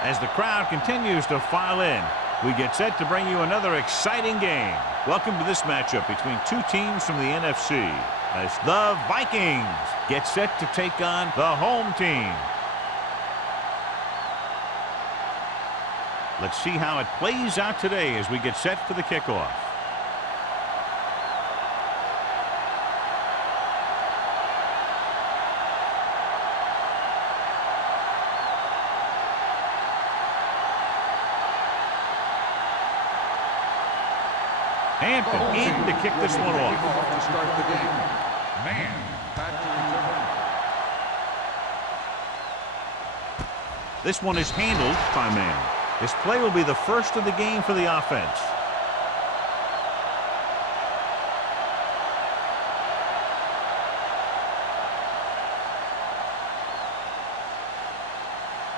As the crowd continues to file in, we get set to bring you another exciting game. Welcome to this matchup between two teams from the NFC, as the Vikings get set to take on the home team. Let's see how it plays out today as we get set for the kickoff. Hampton in to kick this one off. To start the game. Man, back to return. This one is handled by man. This play will be the first of the game for the offense.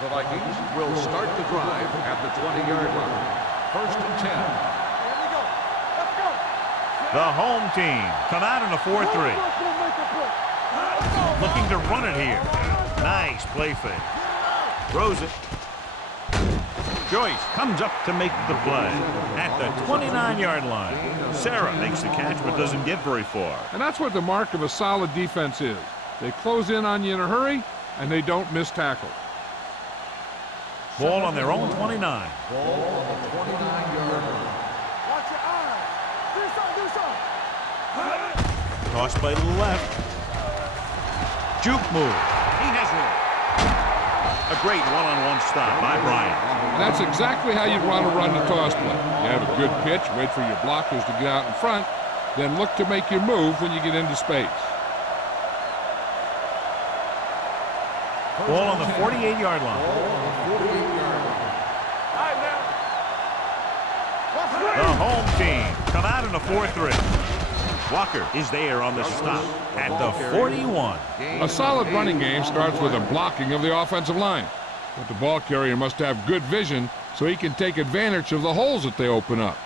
The Vikings will start the drive at the 20-yard line. 1st and 10. The home team come out in a 4-3. Looking to run it here. Nice play fake. Throws it. Joyce comes up to make the play at the 29-yard line. Sarah makes the catch but doesn't get very far. And that's what the mark of a solid defense is. They close in on you in a hurry, and they don't miss tackle. Ball on their own 29. Ball on the 29-yard line. Toss play to the left. Juke move. He has one. A great one-on-one stop by Bryant. And that's exactly how you'd want to run the toss play. You have a good pitch, wait for your blockers to get out in front, then look to make your move when you get into space. Ball on the 48-yard line. The home team come out in a 4-3. Walker is there on the stop at the 41. A solid running game starts with a blocking of the offensive line. But the ball carrier must have good vision so he can take advantage of the holes that they open up.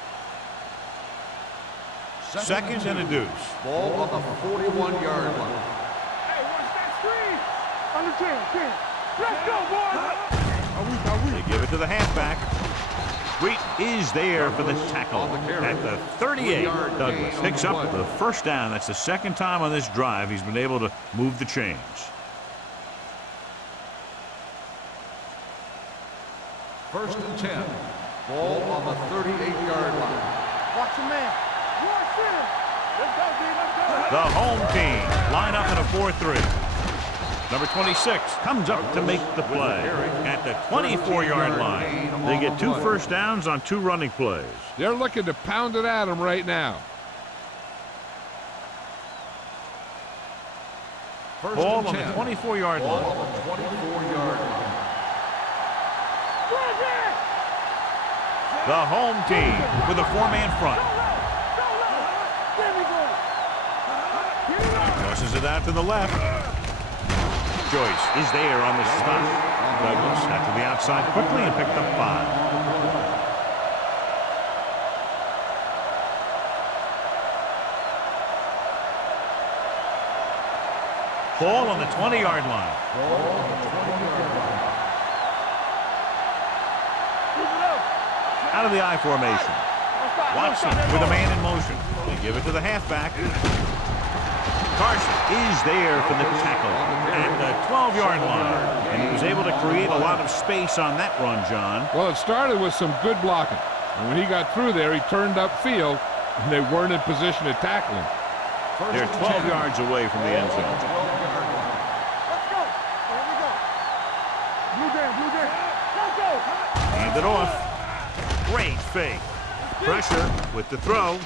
Second and a deuce. Ball on the 41-yard line. Hey, watch that screen. Under 10. Let's go, boys. They give it to the halfback. Wheat is there for the tackle at the 38. Douglas picks up the first down. That's the second time on this drive he's been able to move the chains. First and 10. Ball on the 38-yard line. Watch your man. Watch him. Let's go, D. Let's go. The home team line up in a 4-3. Number 26 comes up to make the play at the 24-yard line. They get 2 first downs on 2 running plays. They're looking to pound it at him right now. Ball on the 24-yard line. Ball on the 24-yard line. The home team with a 4-man front. Tosses it out to the left. Joyce is there on the stop. Douglas got to the outside quickly and picked up 5. Ball on the 20-yard line. Out of the I formation. Watson with a man in motion. They give it to the halfback. Carson is there for the tackle at the 12-yard line. And he was able to create a lot of space on that run, John. Well, it started with some good blocking. And when he got through there, he turned upfield, and they weren't in position to tackle him. They're 12 yards away from the end zone. Let's go. Here we go. Blue game. Let's go. Hand it off. Great fake. Pressure with the throw.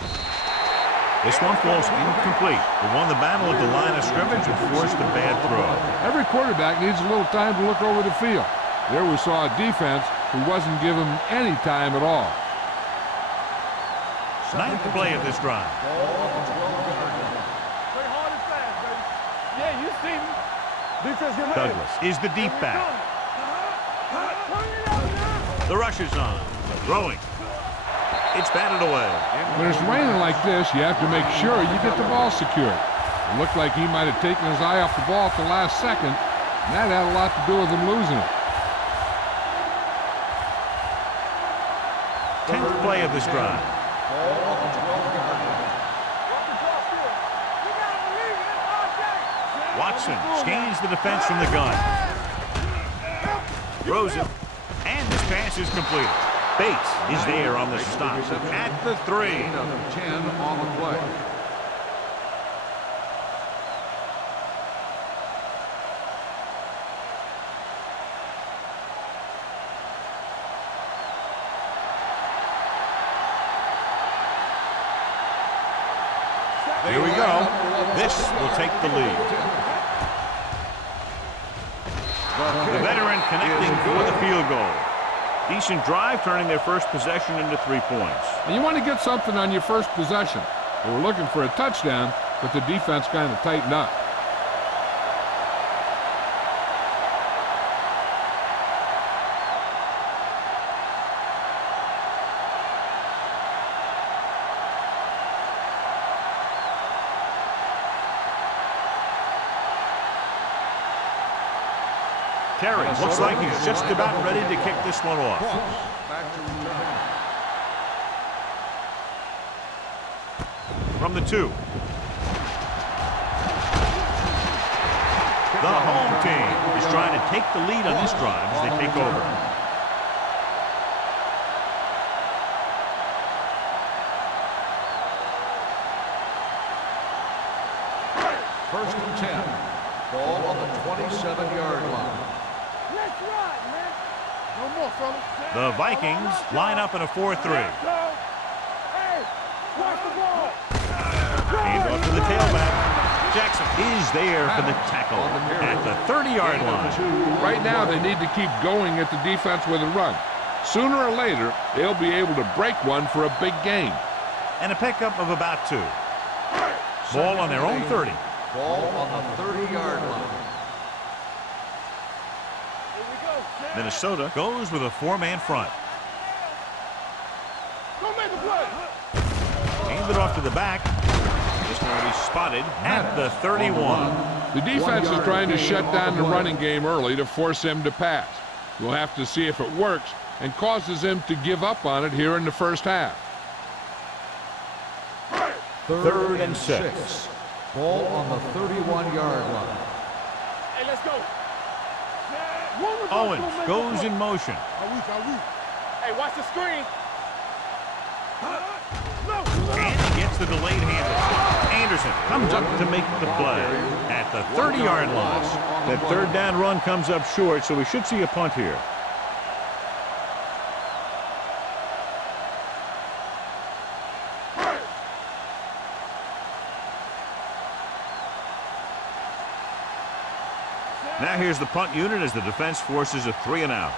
This one falls incomplete. They won the battle at the line of scrimmage and forced a bad throw. Every quarterback needs a little time to look over the field. There we saw a defense who wasn't given any time at all. Ninth play of this drive. Play hard and fast, baby. Yeah, you see me. Defense get ready. Douglas is the deep back. Turn it up now. The rush is on. Throwing. It's batted away. When it's raining like this, you have to make sure you get the ball secured. It looked like he might have taken his eye off the ball at the last second, and that had a lot to do with him losing it. 10th play of this drive. Watson scans the defense from the gun. Throws it. And this pass is completed. Bates is there on the stop at the 3. 10 on the play. Here we go. This will take the lead. The veteran connecting for the field goal. Decent drive, turning their first possession into 3 points. And you want to get something on your first possession. They were looking for a touchdown, but the defense kind of tightened up. Terry looks like he's just about ready to kick this one off. Back to return. From the 2. The home team is trying to take the lead on this drive as they take over. First and 10. Ball on the 27-yard line. Let's ride, man. No more, fellas. The Vikings line up in a 4-3. Hey, watch the ball. Hand off to the tailback. Jackson is there for the tackle at the 30-yard line. Right now, they need to keep going at the defense with a run. Sooner or later, they'll be able to break one for a big gain. And a pickup of about 2. Ball on their own 30. Ball on the 30-yard line. Minnesota goes with a 4-man front. Go make a play. Hand it off to the back. This one will be spotted at the 31. The defense is trying to shut down the running game early to force him to pass. We'll have to see if it works and causes him to give up on it here in the first half. 3rd and 6. Ball on the 31-yard line. Hey, let's go. Owens goes in motion. Hey, watch the screen. And he gets the delayed handoff. Anderson comes up to make the play at the 30-yard line. That 3rd down run comes up short, so we should see a punt here. Now here's the punt unit as the defense forces a 3-and-out.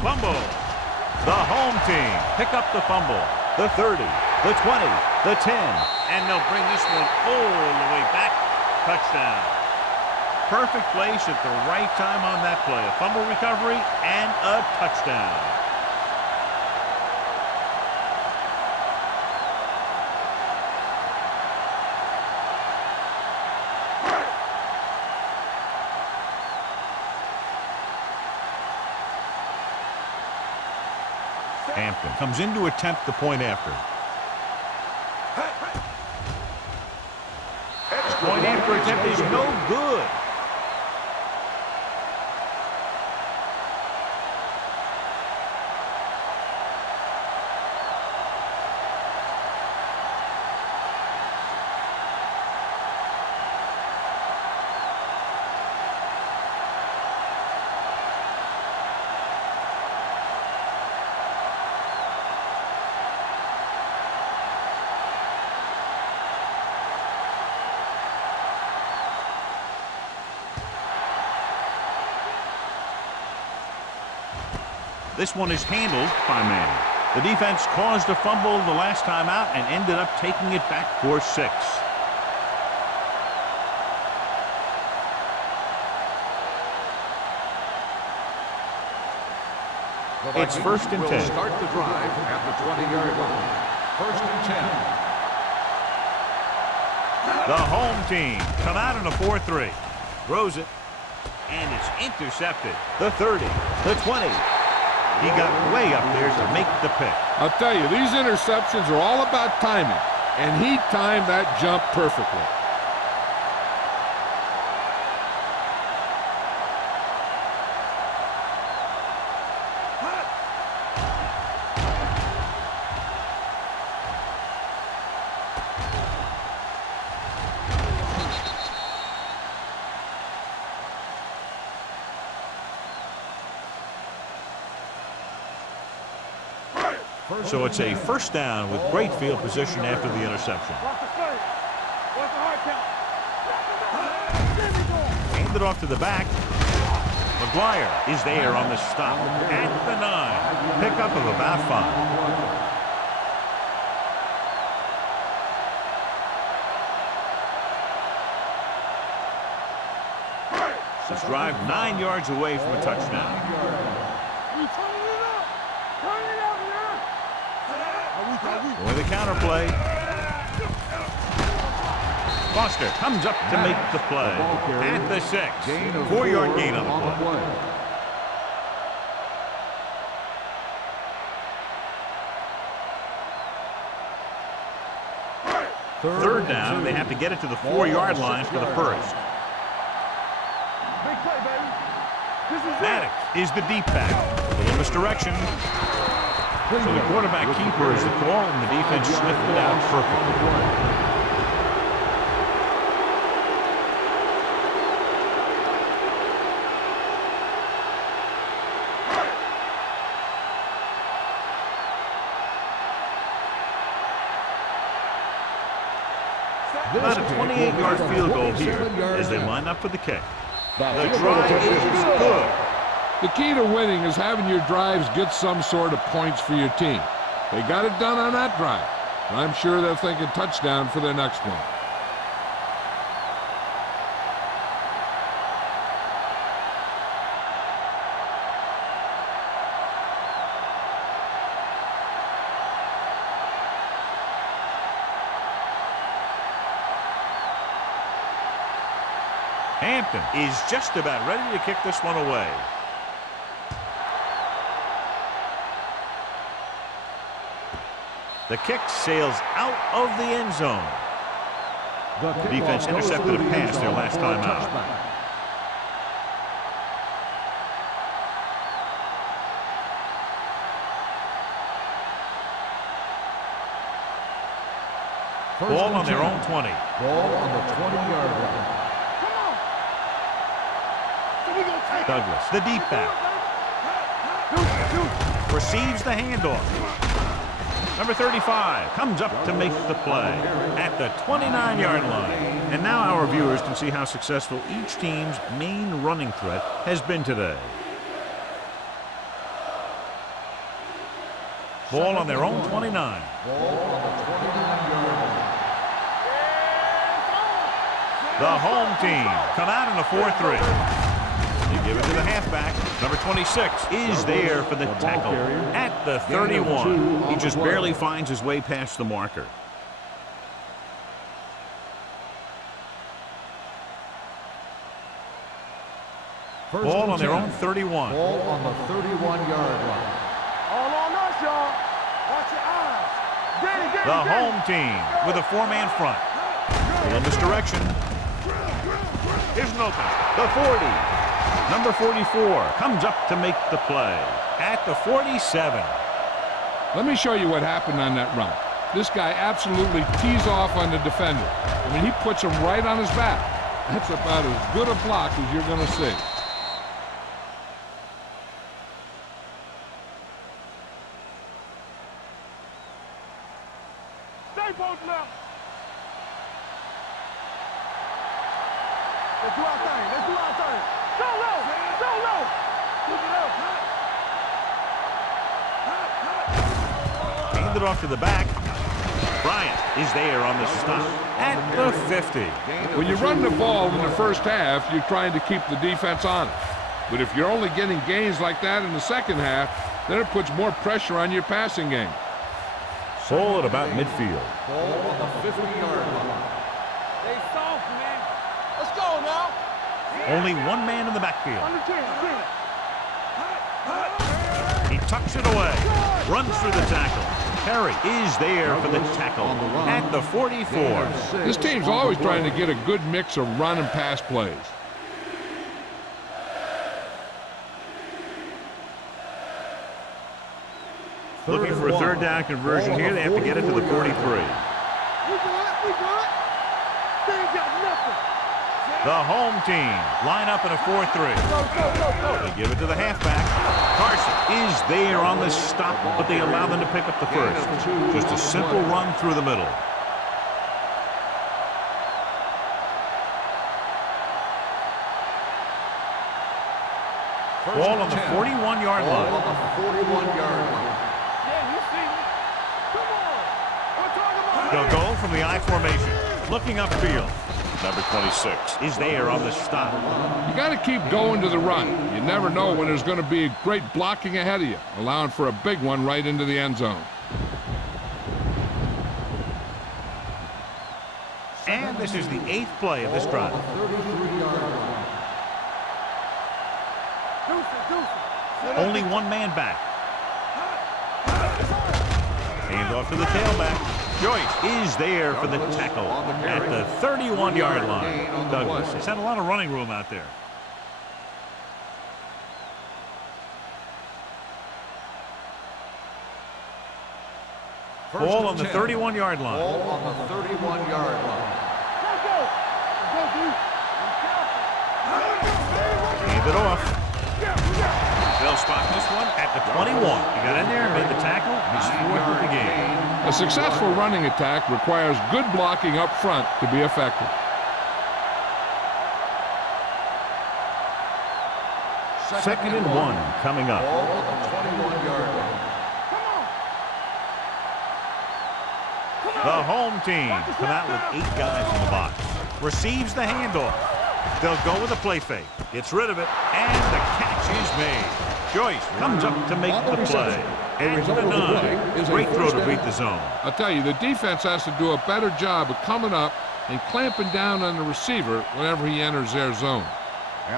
Fumble. The home team pick up the fumble. The 30, the 20, the 10, and they'll bring this one all the way back. Touchdown. Perfect place at the right time on that play. A fumble recovery and a touchdown. Hampton comes in to attempt the point after. Point after attempt is no good. This one is handled by man. The defense caused a fumble the last time out and ended up taking it back for 6. It's 1st and 10. Start the drive at the 20-yard line. 1st and 10. The home team come out in a 4-3. Throws it, and it's intercepted. The 30, the 20. He got way up there to make the pick. I'll tell you, these interceptions are all about timing, and he timed that jump perfectly. So it's a 1st down with great field position after the interception. Handed off to the back. McGuire is there on the stop at the 9. Pickup of about 5. This drive 9 yards away from a touchdown. With the counter play. Foster comes up to make the play. At the 6. 4-yard gain on the play. 3rd down, and they have to get it to the 4-yard line for the 1st. Maddox is the deep back. A little misdirection. So the quarterback keeper is the call, and the defense sniffed it out perfectly. About a 28-yard field goal here as they line up for the kick. The drive is good. The key to winning is having your drives get some sort of points for your team. They got it done on that drive. I'm sure they're thinking touchdown for their next one. Hampton is just about ready to kick this one away. The kick sails out of the end zone. The defense intercepted a pass their last time out. Ball on their own 20. Ball on the 20-yard line. Douglas, the deep back. Receives the handoff. Number 35 comes up to make the play at the 29-yard line. And now our viewers can see how successful each team's main running threat has been today. Ball on their own 29. Ball on the 29-yard line. The home team come out in a 4-3. They give it to the halfback. Number 26 is there for the tackle at the 31. He just barely finds his way past the marker. Ball on their own 31. Ball on the 31-yard line. All on us, y'all. Watch your eyes. The home team with a 4-man front. A little misdirection. Here's an open. The 40. Number 44 comes up to make the play at the 47. Let me show you what happened on that run. This guy absolutely tees off on the defender. I mean, he puts him right on his back. That's about as good a block as you're going to see. Stay posted up. Let's do our thing. Let's do our thing. Go low. Go low. Move it up. Hand it off to the back. Bryant is there on the stop at the 50. When you run the ball in the first half, you're trying to keep the defense honest. But if you're only getting gains like that in the second half, then it puts more pressure on your passing game. Ball at about midfield. Ball on the 50-yard line. Stay soft, man. Let's go now. Only one man in the backfield. On the 10. He tucks it away. Runs through the tackle. Terry is there for the tackle at the 44. This team's always trying to get a good mix of run and pass plays. Looking for a third down conversion here. They have to get it to the 43. We good. They ain't got nothing. The home team line up in a 4-3. Go. They give it to the halfback. Carson is there on the stop, but they allow them to pick up the first. Just a simple run through the middle. Ball on the 41-yard line. Ball on the 41-yard line. Yeah, you see me. Come on. We're talking about They'll go from the I formation. Looking upfield. Number 26 is there on the stop. You got to keep going to the run. You never know when there's going to be great blocking ahead of you, allowing for a big one right into the end zone. And this is the 8th play of this drive. 33-yard line. Deuce. Only one man back. Hand off to the tailback. Joyce is there for the tackle at the 31-yard line. Douglas has had a lot of running room out there. Ball on the 31-yard line. Ball on the 31-yard line. Hand it off. They'll spot this one at the 21. He got in there and made the tackle. He's forward with the game. A successful running attack requires good blocking up front to be effective. Second and 1 coming up. Ball on the 21-yard line. The home team come out with 8 guys in the box. Receives the handoff. They'll go with a play fake. Gets rid of it, and the catch is made. Joyce comes up to make the play. At the 9. Great throw to beat the zone. I'll tell you, the defense has to do a better job of coming up and clamping down on the receiver whenever he enters their zone.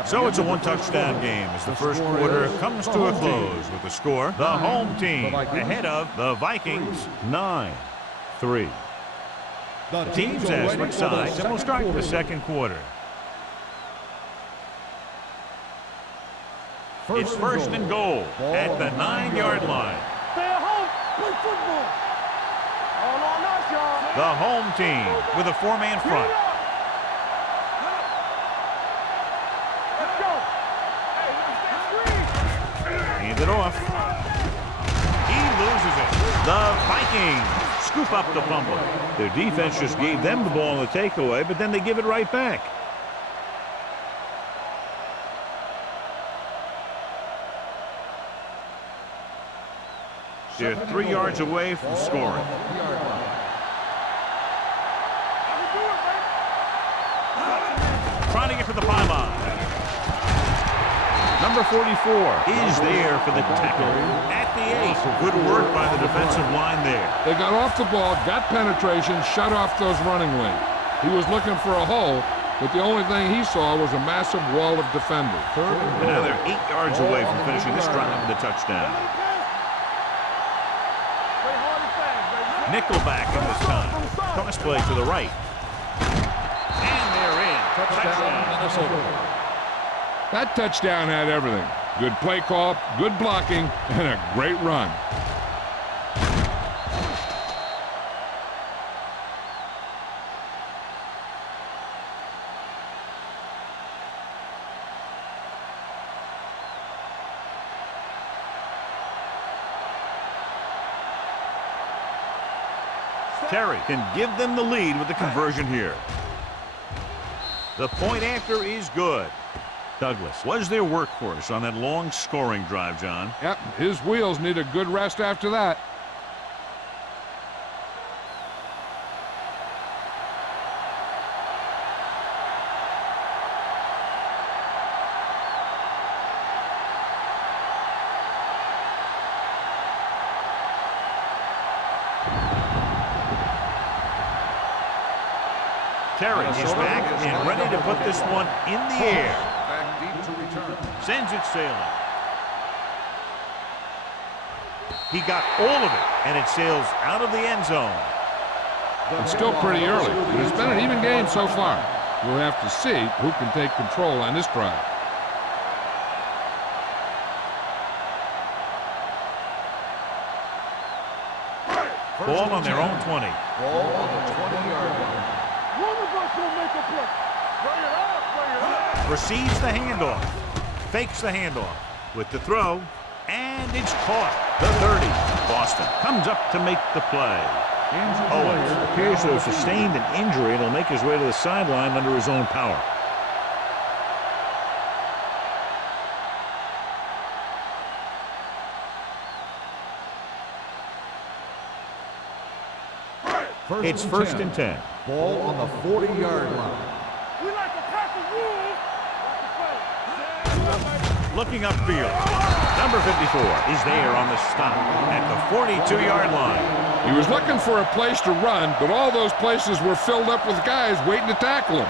So it's a one-touchdown game as the first quarter comes to a close with the score. The home team ahead of the Vikings 9-3. The teams as switch sides, and we'll start the second quarter. It's first and goal at the 9-yard line. Stay at home. Play football. All on us, y'all. The home team with a 4-man front. Let's go. Hey, Hand it off. He loses it. The Vikings scoop up the fumble. Their defense just gave them the ball in the takeaway, but then they give it right back. They're 3 yards away from scoring. Trying to get to the pylon. Number 44 is there for the tackle at the 8. Good work by the defensive line there. They got off the ball, got penetration, shut off those running lanes. He was looking for a hole, but the only thing he saw was a massive wall of defenders. And now they're 8 yards away from finishing this drive with a touchdown. Nickelback in this time. Cross play to the right. And they're in. Touchdown, Minnesota. That touchdown had everything. Good play call, good blocking, and a great run. Terry can give them the lead with the conversion here. The point after is good. Douglas was their workhorse on that long scoring drive, John. Yep, his wheels need a good rest after that. Terry is back and ready to put this one in the air. Back deep to return. Sends it sailing. He got all of it, and it sails out of the end zone. It's still pretty early, but it's been an even game so far. We'll have to see who can take control on this drive. Ball on their own 20. Ball on the 20-yard line. One of us will make a play. Bring it up, bring it up. Receives the handoff. Fakes the handoff with the throw, and it's caught. The 30. Boston comes up to make the play. Owens appears to have sustained an injury and will make his way to the sideline under his own power. It's first and 10. Ball on the 40-yard line. We like to pass the rules. Looking upfield. Number 54 is there on the stop at the 42-yard line. He was looking for a place to run, but all those places were filled up with guys waiting to tackle him.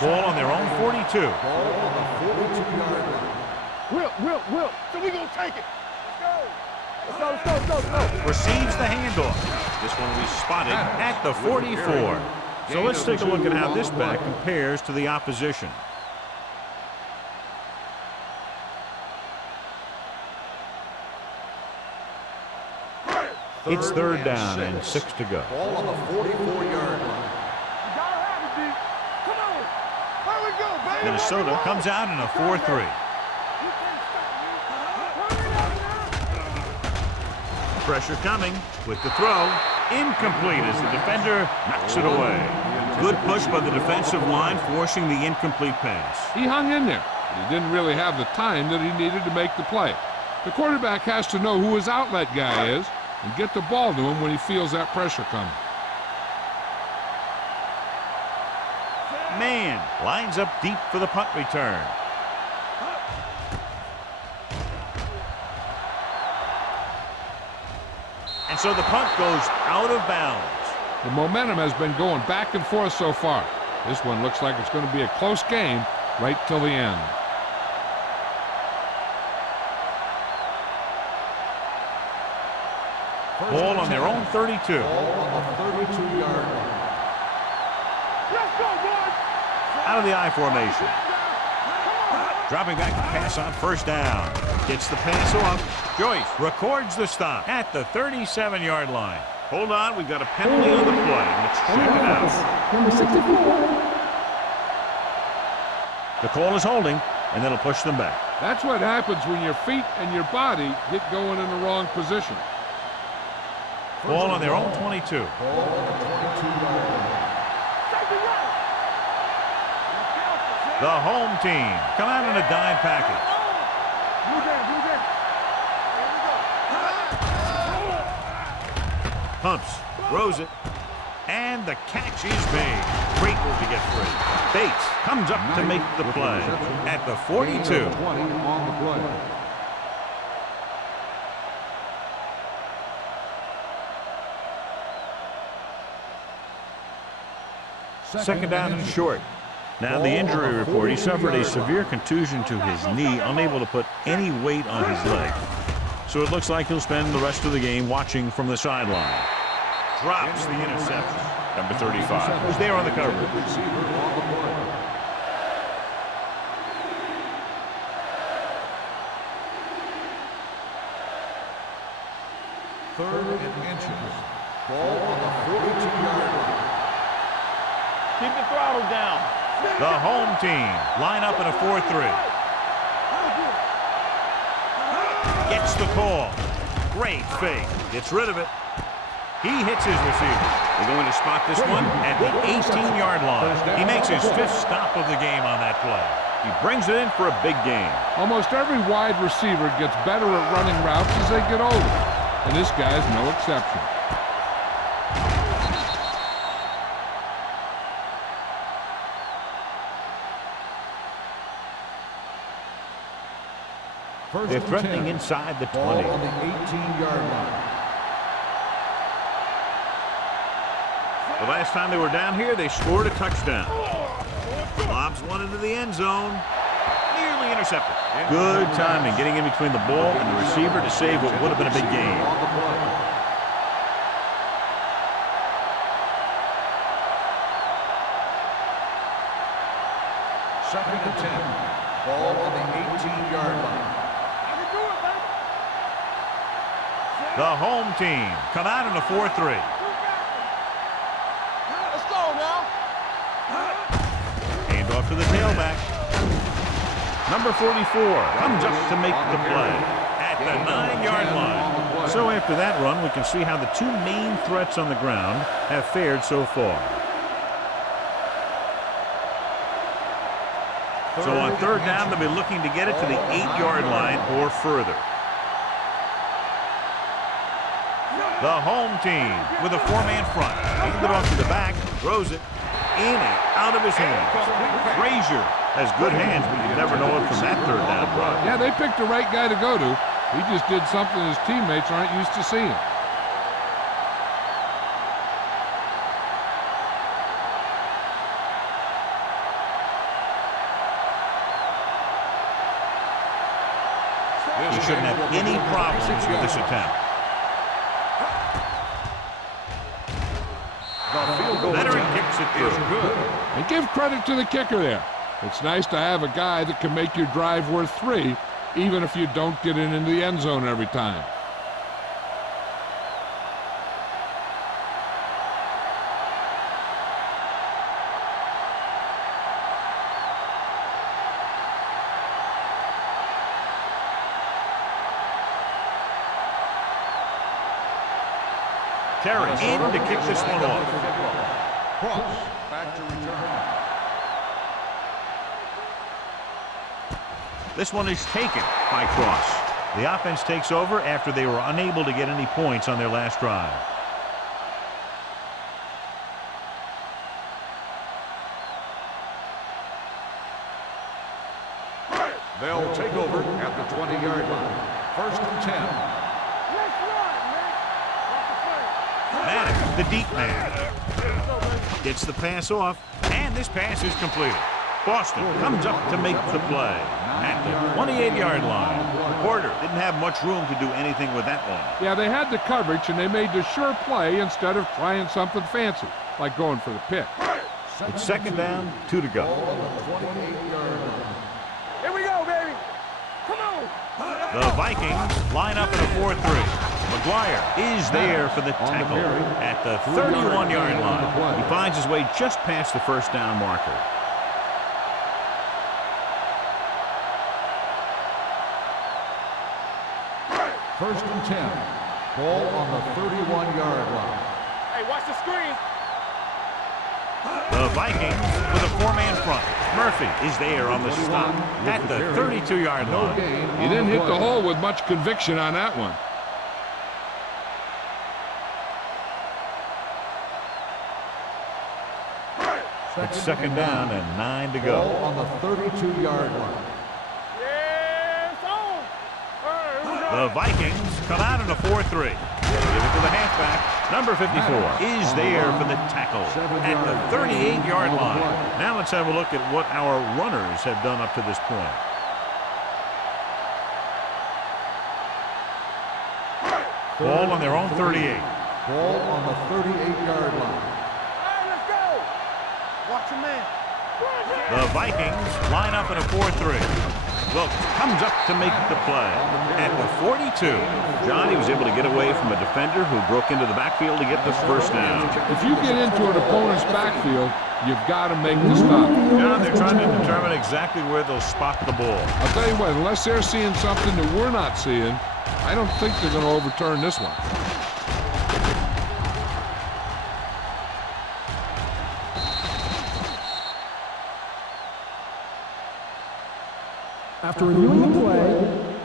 Ball on their own 42. Ball on the 42-yard line. Will. So we gonna take it. Let's go. Receives the handoff. This one will be spotted at the 44. So let's take a look at how this back compares to the opposition. It's third down and 6 to go. Ball on the 44-yard line. You gotta have it, D. Come on. There we go, baby. Minnesota comes out in a 4-3. Pressure coming with the throw. Incomplete as the defender knocks it away. Good push by the defensive line, forcing the incomplete pass. He hung in there. He didn't really have the time that he needed to make the play. The quarterback has to know who his outlet guy is and get the ball to him when he feels that pressure coming. Man lines up deep for the punt return. And so the punt goes out of bounds. The momentum has been going back and forth so far. This one looks like it's going to be a close game right till the end. Ball on their own 32. Ball on the 32-yard line. Let's go, boys. Out of the I formation. Dropping back to pass on first down. Gets the pass off. Joyce records the stop at the 37-yard line. Hold on, we've got a penalty on the play. Let's check it out. Number 64. The call is holding, and that'll push them back. That's what happens when your feet and your body get going in the wrong position. Ball on their own 22. Ball on the 22-yard line. The home team come out in a dime package. Blue game. Pumps, throws it, and the catch is made. Great move to get free. Bates comes up to make the play at the 42. 20 on the play. Second down and short. Now the injury report, he suffered a severe contusion to his knee, unable to put any weight on his leg. So it looks like he'll spend the rest of the game watching from the sideline. Drops the interception. Number 35, who's there on the coverage. Receiver on the play. Third and inches. Ball on the 42-yard line. Keep the throttle down. The home team line up in a 4-3. Gets the call. Great fake. Gets rid of it. He hits his receiver. They're going to spot this one at the 18-yard line. He makes his 5th stop of the game on that play. He brings it in for a big game. Almost every wide receiver gets better at running routes as they get older, and this guy's no exception. They're threatening inside the 20. Ball on the 18-yard line. The last time they were down here, they scored a touchdown. Lobs one into the end zone. Nearly intercepted. Good timing getting in between the ball and the receiver to save what would have been a big gain. Second and 10. Ball on the 18-yard line. The home team come out in a 4-3. Let's go now. Hand off to the tailback. Number 44 comes up to make the play at the 9-yard line. So after that run, we can see how the two main threats on the ground have fared so far. So on third down, they'll be looking to get it to the 8-yard line or further. The home team with a 4-man front. Hand it off to the back, throws it in and out of his hands. Frazier has good hands, but you never know it from that third down drive. Yeah, they picked the right guy to go to. He just did something his teammates aren't used to seeing. He shouldn't have any problems with this attempt. Veteran kicks it through. And give credit to the kicker there. It's nice to have a guy that can make your drive worth 3, even if you don't get it into the end zone every time. Terry in to kick this one off. Cross back to return. This one is taken by Cross. The offense takes over after they were unable to get any points on their last drive. They'll take over at the 20-yard line. First and 10. Maddox, the deep man, gets the pass off, and this pass is completed. Boston comes up to make the play at the 28-yard line. Porter didn't have much room to do anything with that one. Yeah, they had the coverage, and they made the sure play instead of trying something fancy, like going for the pick. It's second down, 2 to go. Here we go, baby. Come on. The Vikings line up in a 4-3. McGuire is there for the tackle at the 31-yard line. He finds his way just past the first down marker. First and 10. Ball on the 31-yard line. Hey, watch the screen. The Vikings with a 4-man front. Murphy is there on the stop at the 32-yard line. He didn't hit the hole with much conviction on that one. It's second down and 9 to go. Ball on the 32-yard line. Yeah, it's on. The Vikings come out in a 4-3. Give it to the halfback. Number 54 is there for the tackle at the 38-yard line. Now let's have a look at what our runners have done up to this point. Ball on their own 38. Ball on the 38-yard line. Hey, let's go. Watch your man. The Vikings line up in a 4-3. Wilkes comes up to make the play at the 42. John, he was able to get away from a defender who broke into the backfield to get the first down. If you get into an opponent's backfield, you've got to make the stop. John, they're trying to determine exactly where they'll spot the ball. I'll tell you what, unless they're seeing something that we're not seeing, I don't think they're going to overturn this one. After reviewing the play,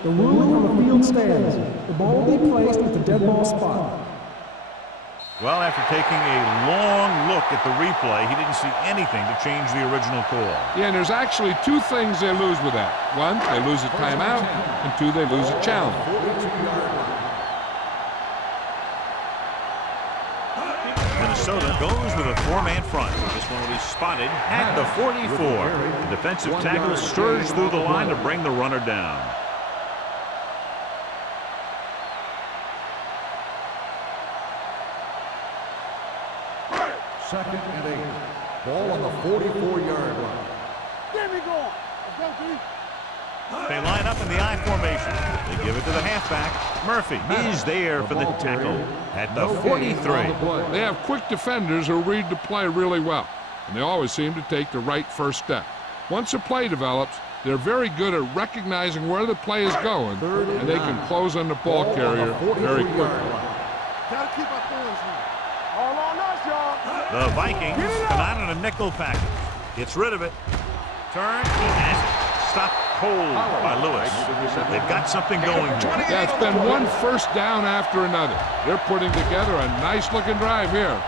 the ruling on the field stands. The ball will be placed at the dead ball spot. Well, after taking a long look at the replay, he didn't see anything to change the original call. Yeah, and there's actually two things they lose with that. One, they lose a timeout, and two, they lose a challenge. Minnesota goes with a 4-man front. This one will be spotted at the 44. The defensive tackle surged through the line to bring the runner down. Second and 8. Ball on the 44-yard line. Get me going. Let's go, Keith. They line up in the I formation. They give it to the halfback. Murphy is there for the tackle at the 43. They have quick defenders who read the play really well, and they always seem to take the right first step. Once a play develops, they're very good at recognizing where the play is going, and they can close on the ball carrier very quickly. Gotta keep our hands here. All on us, y'all. The Vikings come out in a nickel package. Gets rid of it. Turn. He has it. Stopped cold by Lewis. They've got something going here. Yeah, it's been one first down after another. They're putting together a nice-looking drive here.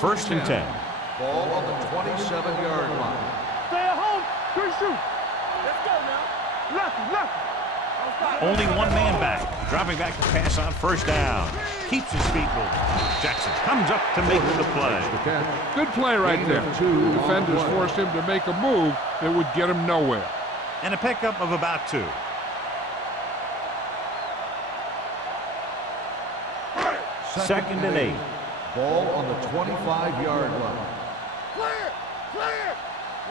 First and 10. Ball on the 27-yard line. Stay at home. Quick shoot. Let's go now. Lefty, lefty. Only one man back. Dropping back to pass on first down. Keeps his feet moving. Jackson comes up to make the play. Good play right there. The defenders forced him to make a move that would get him nowhere. And a pickup of about 2. Second and 8. Ball on the 25-yard line. Clear. Clear.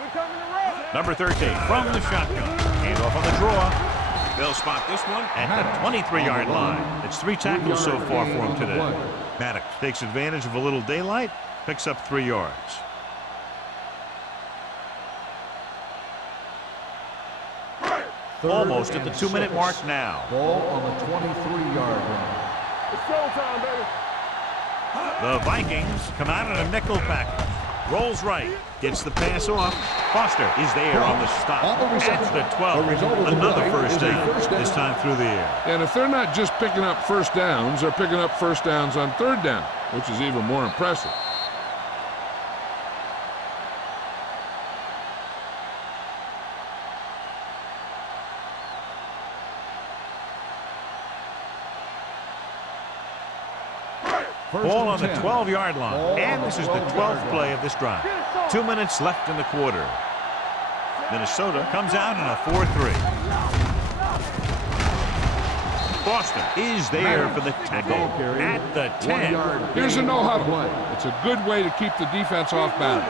We coming to roll. Number 13 from the shotgun. Hand off on the draw. They'll spot this one at the 23-yard line. It's 3 tackles so far for him today. Maddox takes advantage of a little daylight, picks up 3 yards. Almost at the 2-minute mark now. Ball on the 23-yard line. It's showtime, baby. The Vikings come out in a nickel package. Rolls right. Gets the pass off. Foster is there on the stop. At the 12. Another first down. This time through the air. And if they're not just picking up first downs, they're picking up first downs on third down, which is even more impressive. Ball on the 12-yard line. And this is the 12th play of this drive. 2 minutes left in the quarter. Minnesota comes out in a 4-3. Boston is there for the tackle at the 10. Here's a no-huddle. It's a good way to keep the defense off balance.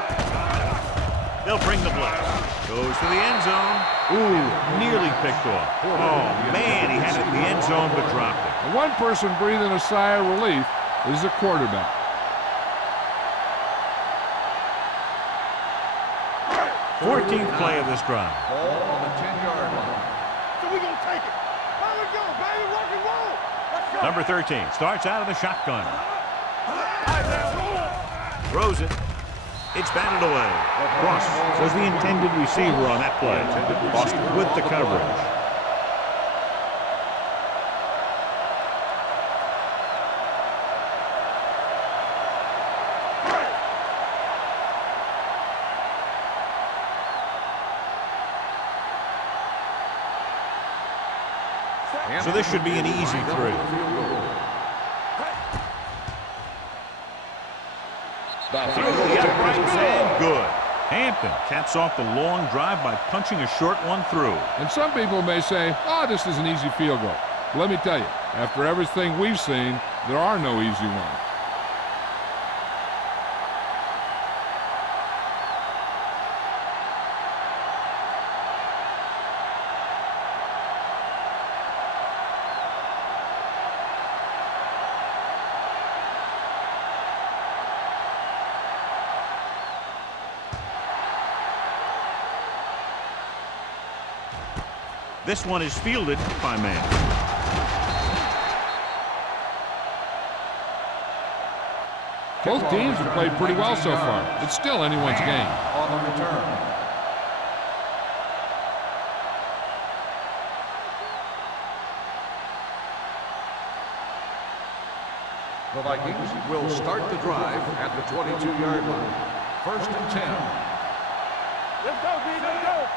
They'll bring the blitz. Goes to the end zone. Ooh, nearly picked off. Oh, man, he had it in the end zone but dropped it. And one person breathing a sigh of relief is the quarterback. 14th play of this drive. Ball on the 10-yard line. So we gonna take it. How we go, baby? Rock and roll. Let's go. Number 13 starts out of the shotgun. Throws it. It's batted away. Ross was the intended receiver on that play. Boston with the coverage. So this should be an easy 3. Through the uprights and good. Hampton caps off the long drive by punching a short one through. And some people may say, oh, this is an easy field goal. But let me tell you, after everything we've seen, there are no easy ones. This one is fielded by man. Both teams have played pretty well so far. It's still anyone's game. On the return. The Vikings will start the drive at the 22-yard line. First and 10. Let's go, D. Let's go.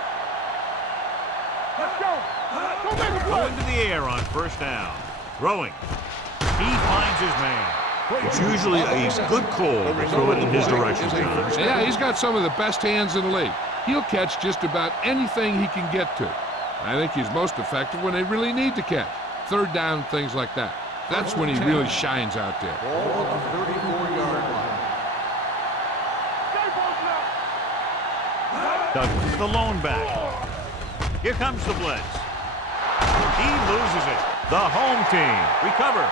Let's go. Go make a play. Going to the air on first down. Throwing. He finds his man. It's usually a good call to throw it in his direction, John. Yeah, he's got some of the best hands in the league. He'll catch just about anything he can get to. I think he's most effective when they really need to catch. Third down, things like that. That's when he really shines out there. Ball on the 34-yard line. Douglas, the lone back. Here comes the blitz. He loses it. The home team recover.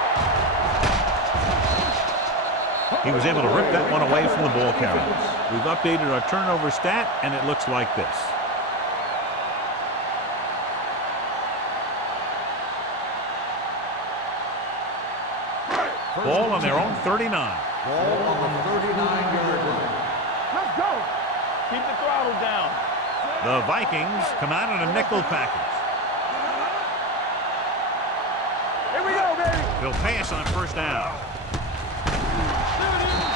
He was able to rip that one away from the ball carriers. We've updated our turnover stat, and it looks like this. Ball on their own 39. Ball on the 39-yard line. Let's go. Keep the throttle down. The Vikings come out in a nickel package. Here we go, baby. They'll pass on first down.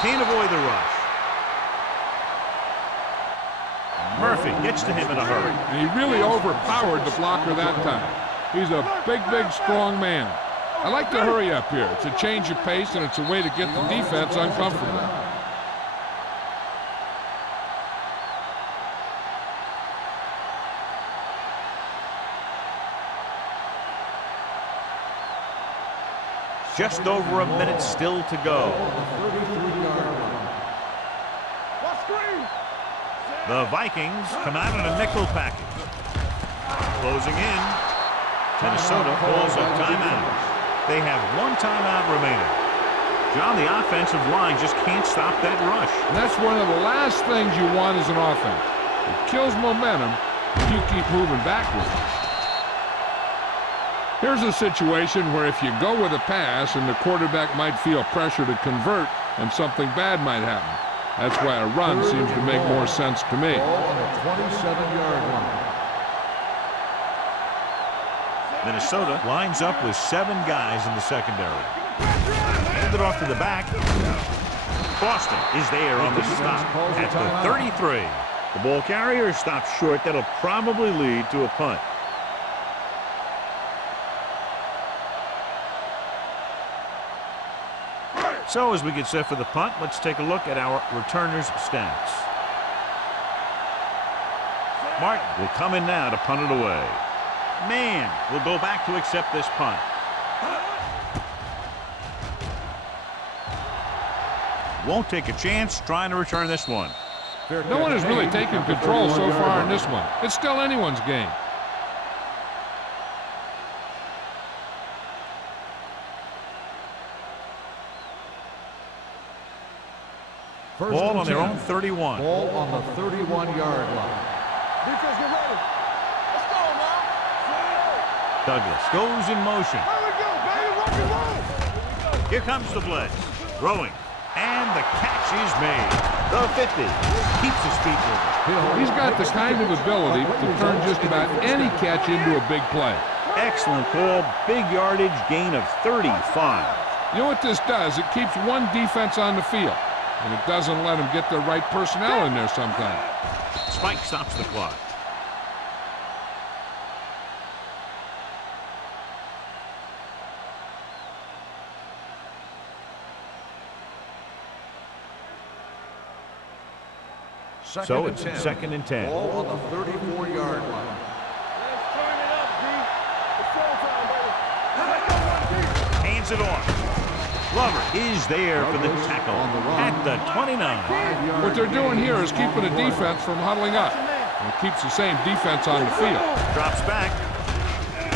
Can't avoid the rush. Murphy gets to him in a hurry. And he really overpowered the blocker that time. He's a big, strong man. I like to hurry up here. It's a change of pace, and it's a way to get the defense uncomfortable. Just over a minute still to go. The Vikings come out in a nickel package. Closing in. Minnesota calls a timeout. They have one timeout remaining. John, the offensive line just can't stop that rush. And that's one of the last things you want as an offense. It kills momentum if you keep moving backwards. Here's a situation where if you go with a pass and the quarterback might feel pressure to convert and something bad might happen. That's why a run seems to make more sense to me. Ball on the 27-yard line. Minnesota lines up with 7 guys in the secondary. Hand it off to the back. Boston is there on the stop at the 33. The ball carrier stops short. That'll probably lead to a punt. So as we get set for the punt, let's take a look at our returners' stats. Martin will come in now to punt it away. Mann will go back to accept this punt. Won't take a chance trying to return this one. No one has really taken control so far in this one. It's still anyone's game. Ball on their own 31. Ball on the 31-yard line. Defense, get ready. Let's go, man. Douglas goes in motion. Here we go, baby. Rock and roll. Here comes the blitz. Throwing. And the catch is made. The 50. Keeps his feet moving. He's got the kind of ability to turn just about any catch into a big play. Excellent call. Big yardage, gain of 35. You know what this does? It keeps one defense on the field, and it doesn't let them get the right personnel in there sometimes. Spike stops the clock. So it's 2nd and 10. Ball on the 34-yard line. Let's turn it up, D. It's showtime, baby. Hands it off. Glover is there for the tackle at the 29. What they're doing here is keeping the defense from huddling up. And it keeps the same defense on the field. Drops back.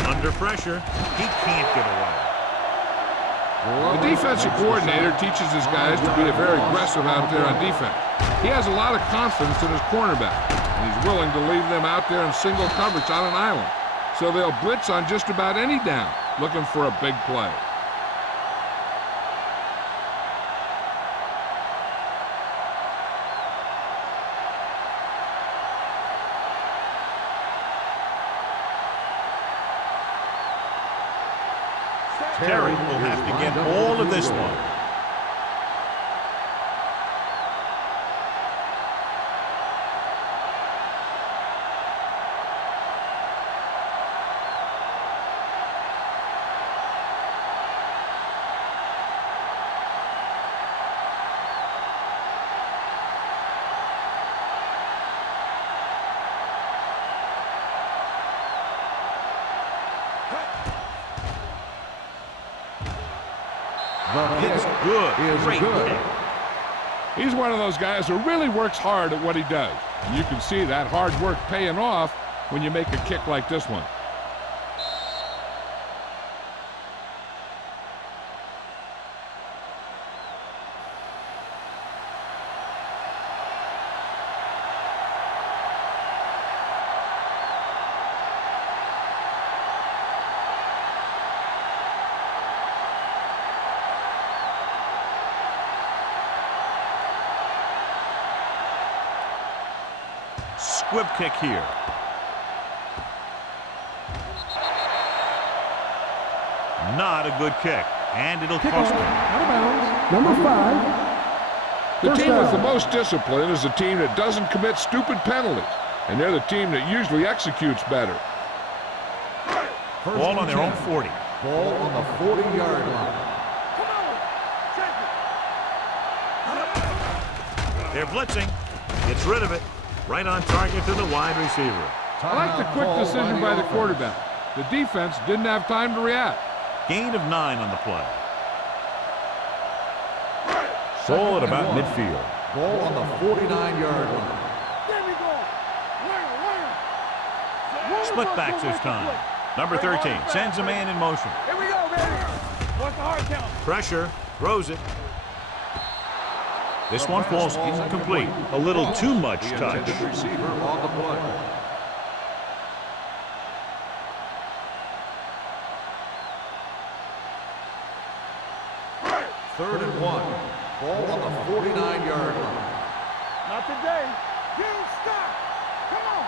Under pressure. He can't get away. The defensive coordinator teaches his guys to be very aggressive out there on defense. He has a lot of confidence in his cornerback, and he's willing to leave them out there in single coverage on an island. So they'll blitz on just about any down, looking for a big play. Terry will have to get all of this one. It's good. Great kick. He's one of those guys who really works hard at what he does. And you can see that hard work paying off when you make a kick like this one. Squib kick here. Not a good kick, and it'll cost them. Out of bounds. Number 5. The First team with the down. most discipline is the team that doesn't commit stupid penalties. And they're the team that usually executes better. Ball on their own 40. Ball on the 40-yard line. They're blitzing. Gets rid of it. Right on target to the wide receiver. I like the quick decision by the quarterback. The defense didn't have time to react. Gain of 9 on the play. Ball at about midfield. Ball on the 49-yard line. There we go. Split backs this time. Number 13 sends a man in motion. Here we go, baby. What's the hard count? Pressure. Throws it. This one falls incomplete. A little too much The touch. intended receiver on the play. Third and 1. Ball on the 49-yard line. Not today. You stop. Come on.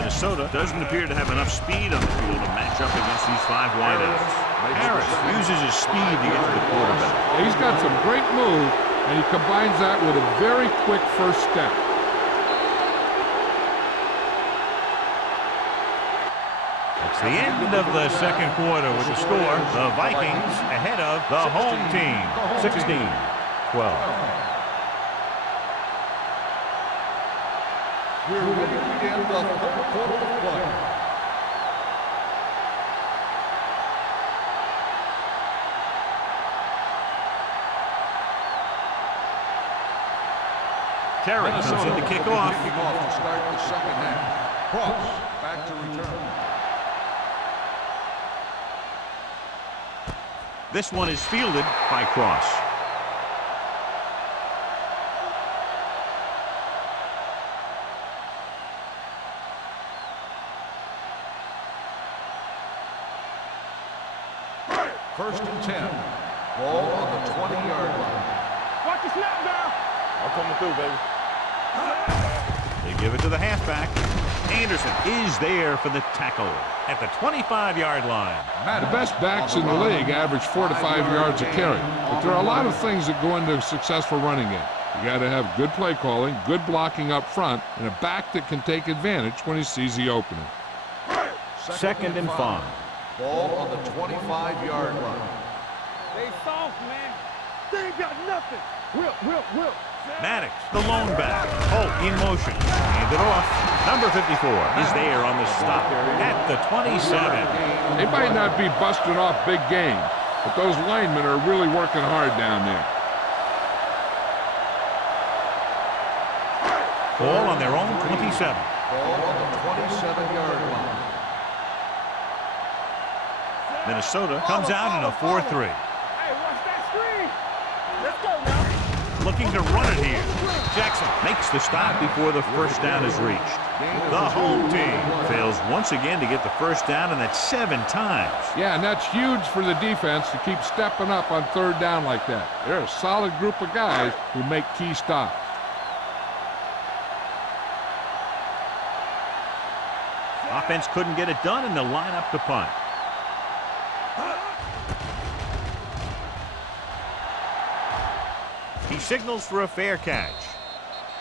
Minnesota doesn't appear to have enough speed on the field to match up against these 5 wideouts. Harris uses his speed to get to the quarterback. He's got some great move, and he combines that with a very quick first step. It's the end of the second quarter with the score. The Vikings ahead of the home team. 16-12. We're ready to begin the third quarter of play. Terry comes in to kick off. Kicking off to start the second half. Cross back to return. This one is fielded by Cross. First and 10. Ball on the 20-yard line. Watch the snap now. I'm coming through, baby. They give it to the halfback. Anderson is there for the tackle at the 25-yard line. The best backs in the league average 4 to 5 yards a carry. But there are a lot of things that go into a successful running game. You got to have good play calling, good blocking up front, and a back that can take advantage when he sees the opening. Second and 5. Ball on the 25-yard line. They soft, man. They ain't got nothing. Whip. Maddox, the lone back. Holt in motion. Handed off. Number 54 is there on the stop at the 27. They might not be busting off big games, but those linemen are really working hard down there. Ball on their own 27. Ball on the 27-yard line. Minnesota comes out in a 4-3. Hey, watch that screen. Let's go now. Looking to run it here. Jackson makes the stop before the first down is reached. The home team fails once again to get the first down, and that's 7 times. Yeah, and that's huge for the defense to keep stepping up on third down like that. They're a solid group of guys who make key stops. Offense couldn't get it done, and they'll line up to punt. He signals for a fair catch.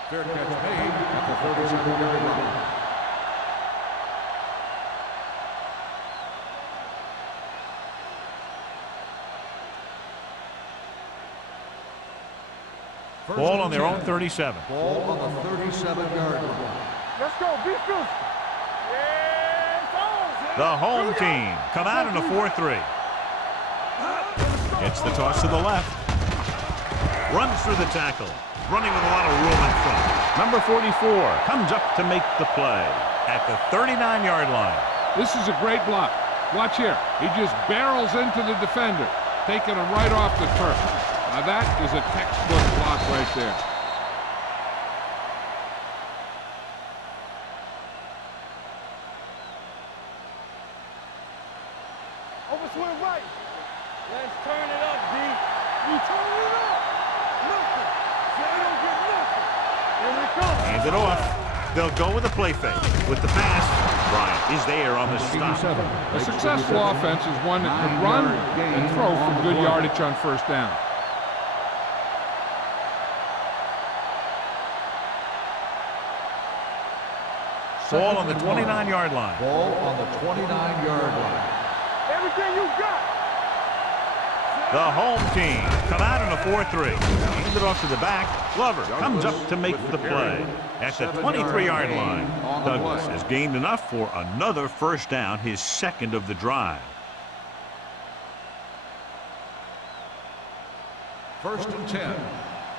Fair catch made at the 37-yard line. Ball on their own 37. Ball on the 37-yard line. Let's go. Be fierce. Yeah, it's on. The home team come out in a 4-3. Gets the toss to the left. Runs through the tackle. Running with a lot of room in front. Number 44 comes up to make the play at the 39-yard line. This is a great block. Watch here. He just barrels into the defender, taking him right off the turf. Now that is a textbook block right there. Overswing right. Let's turn it up, D. We turn it up. Nothing. So they don't get nothing. Here we go. Hands it off. They'll go with a play fake. With the pass, Bryant is there on the stop. A successful offense is one that can run and throw for good yardage on first down. Ball on the 29-yard line. Ball on the 29-yard line. Everything you got. The home team come out in a 4-3. Hand it off to the back. Glover comes up to make the play at the 23-yard line. Douglas has gained enough for another first down, his second of the drive. First and 10.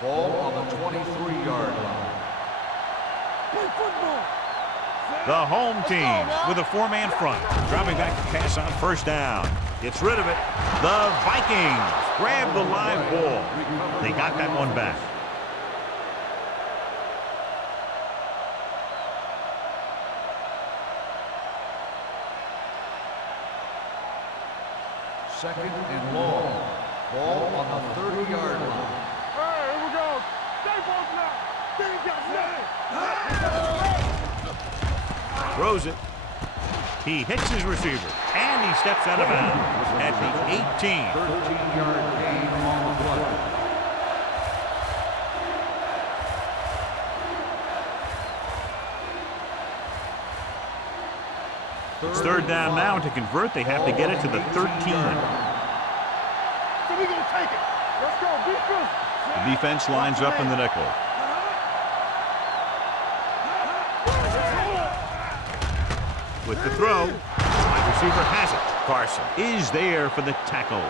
Ball on the 23-yard line. Play football. The home team with a four-man front. Dropping back to pass on first down. Gets rid of it. The Vikings grab the live ball. They got that one back. Second and long. Ball on the 30-yard line. Hey, here we go. Stay focused now. They ain't got nothing. Throws it. He hits his receiver. And he steps out of bounds at the 18. 13-yard gain on the play. It's third down now. To convert, they have to get it to the 13. So we gonna take it. Let's go, defense. The defense lines up in the nickel. With the throw, wide receiver has it. Carson is there for the tackle.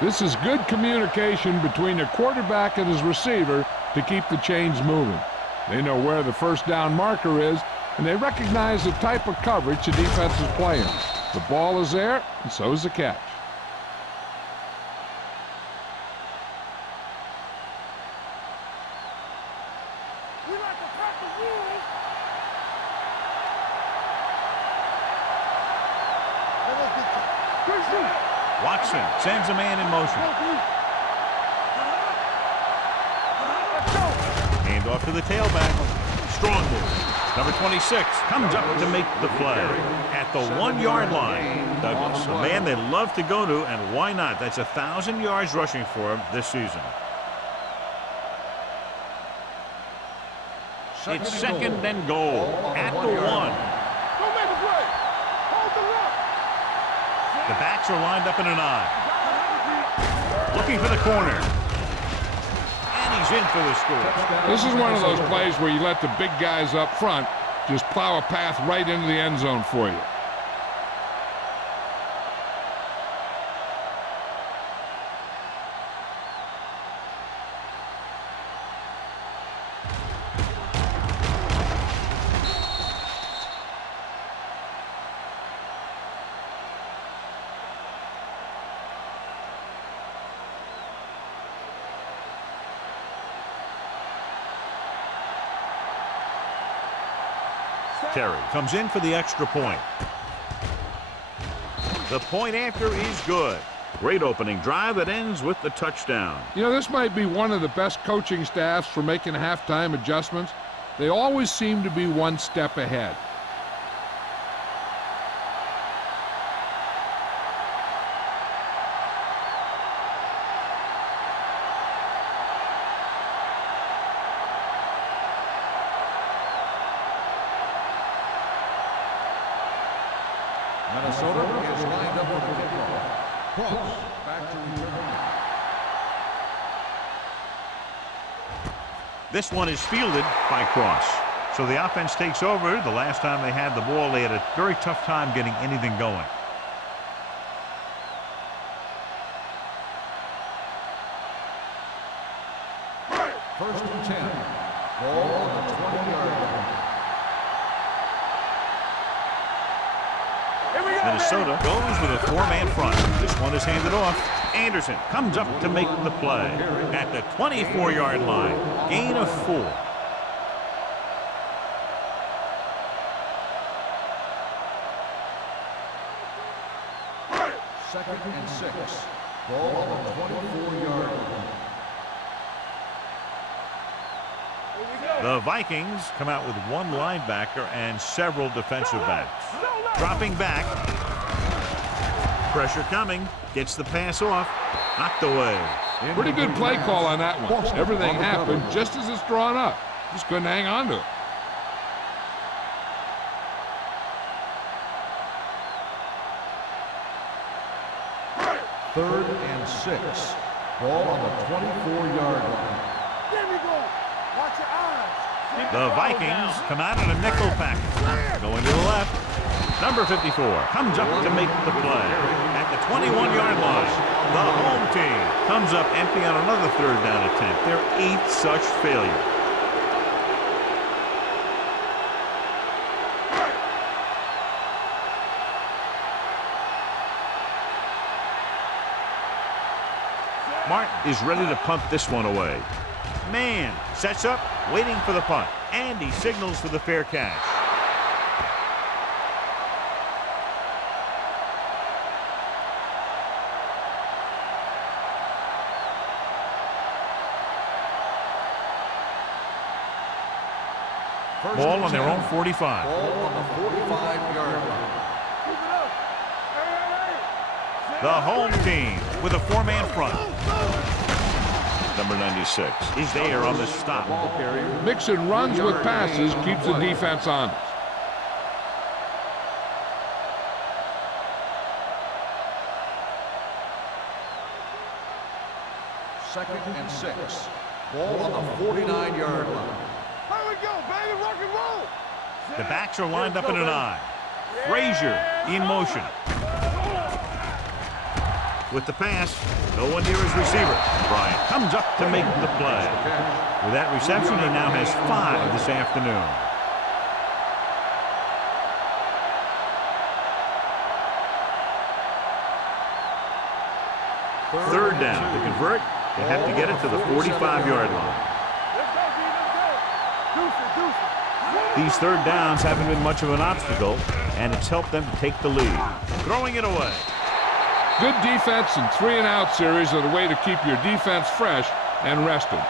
This is good communication between the quarterback and his receiver to keep the chains moving. They know where the first down marker is, and they recognize the type of coverage the defense is playing. The ball is there, and so is the catch. We like to cut the rules. Watson sends a man in motion. Hand off to the tailback. Strong move. Number 26 comes up to make the play at the 1-yard line. Douglas, a man they love to go to, and why not? That's 1,000 yards rushing for him this season. It's second and goal at the 1. Don't make a play. Hold the rock. The backs are lined up in an I. Looking for the corner. And he's in for the score. This is one of those plays where you let the big guys up front just plow a path right into the end zone for you. Terry comes in for the extra point. The point after is good. Great opening drive that ends with the touchdown. You know, this might be one of the best coaching staffs for making halftime adjustments. They always seem to be one step ahead. Minnesota is lined up for the kickoff. Cross back to return. This one is fielded by Cross. So the offense takes over. The last time they had the ball, they had a very tough time getting anything going. First and 10. Ball on the 20-yard line. Minnesota goes with a four-man front. This one is handed off. Anderson comes up to make the play at the 24-yard line. Gain of 4. Second and 6. Ball on the 24-yard line. The Vikings come out with one linebacker and several defensive backs. Dropping back. Pressure coming. Gets the pass off. Knocked away. Pretty good play call on that one. Everything happened just as it's drawn up. Just couldn't hang on to it. Third and 6. Ball on the 24-yard line. There we go. Watch your eyes. The Vikings come out in a nickel package. Going to the left. Number 54 comes up to make the play at the 21-yard line. The home team comes up empty on another third down attempt. Their 8th such failure. Martin is ready to punt this one away. Man sets up, waiting for the punt, and he signals for the fair catch. Ball on their own 45. Ball on the 45-yard line. The home team with a four-man front. Number 96 is there on the stop. Mixing runs with passes keeps the defense honest. Second and 6. Ball on the 49-yard line. Here we go, baby. Rock and roll. The backs are lined up in an I. Frazier in motion. With the pass, no one near his receiver. Bryant comes up to make the play. With that reception, he now has 5 this afternoon. Third down. To convert, they have to get it to the 45-yard line. These third downs haven't been much of an obstacle, and it's helped them to take the lead. Throwing it away. Good defense and 3-and-out series are the way to keep your defense fresh and rested.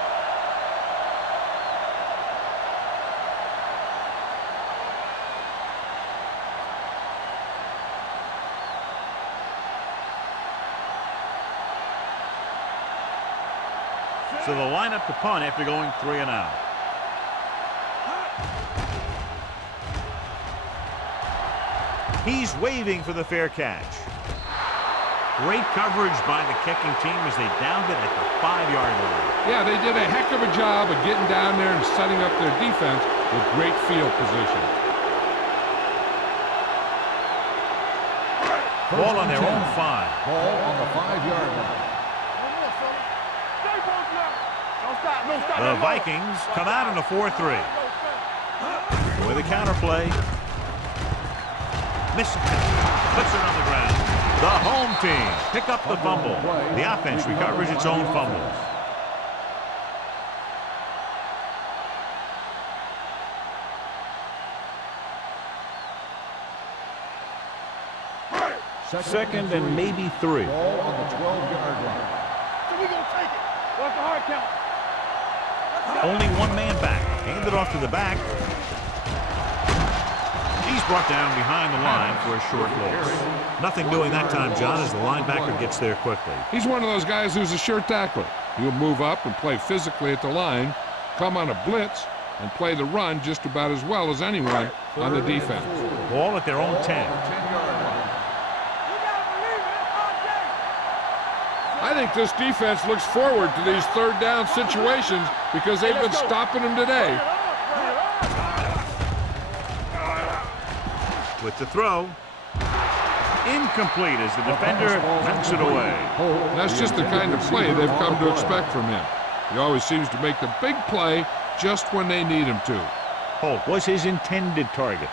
So they'll line up to punt after going 3-and-out. He's waving for the fair catch. Great coverage by the kicking team as they downed it at the 5-yard line. Yeah, they did a heck of a job of getting down there and setting up their defense with great field position. Ball on their own 5. Ball on the 5-yard line. The Vikings come out in a 4-3. With a counterplay. Misses it. Puts it on the ground. The home team pick up the fumble. The offense recovers its own fumbles. Second and maybe 3. Ball on the 12-yard line. So we gonna take it. What's the hard count? Only one man back. Handed off to the back. He's brought down behind the line for a short loss. Nothing doing that time, John, as the linebacker gets there quickly. He's one of those guys who's a sure tackler. He'll move up and play physically at the line, come on a blitz, and play the run just about as well as anyone on the defense. Ball at their own 10. I think this defense looks forward to these third down situations because they've been stopping them today. With the throw. Incomplete as the defender knocks it away. That's just the kind of play they've come to expect from him. He always seems to make the big play just when they need him to. Holt was his intended target.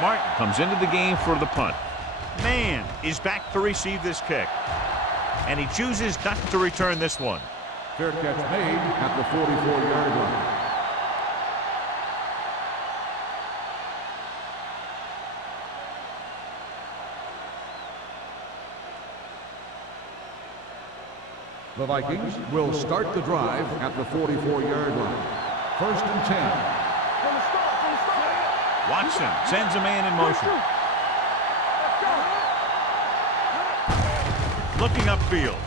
Martin comes into the game for the punt. Man is back to receive this kick. And he chooses not to return this one. Fair catch made at the 44-yard line. The Vikings will start the drive at the 44-yard line. 1st and 10. Watson sends a man in motion. Looking upfield.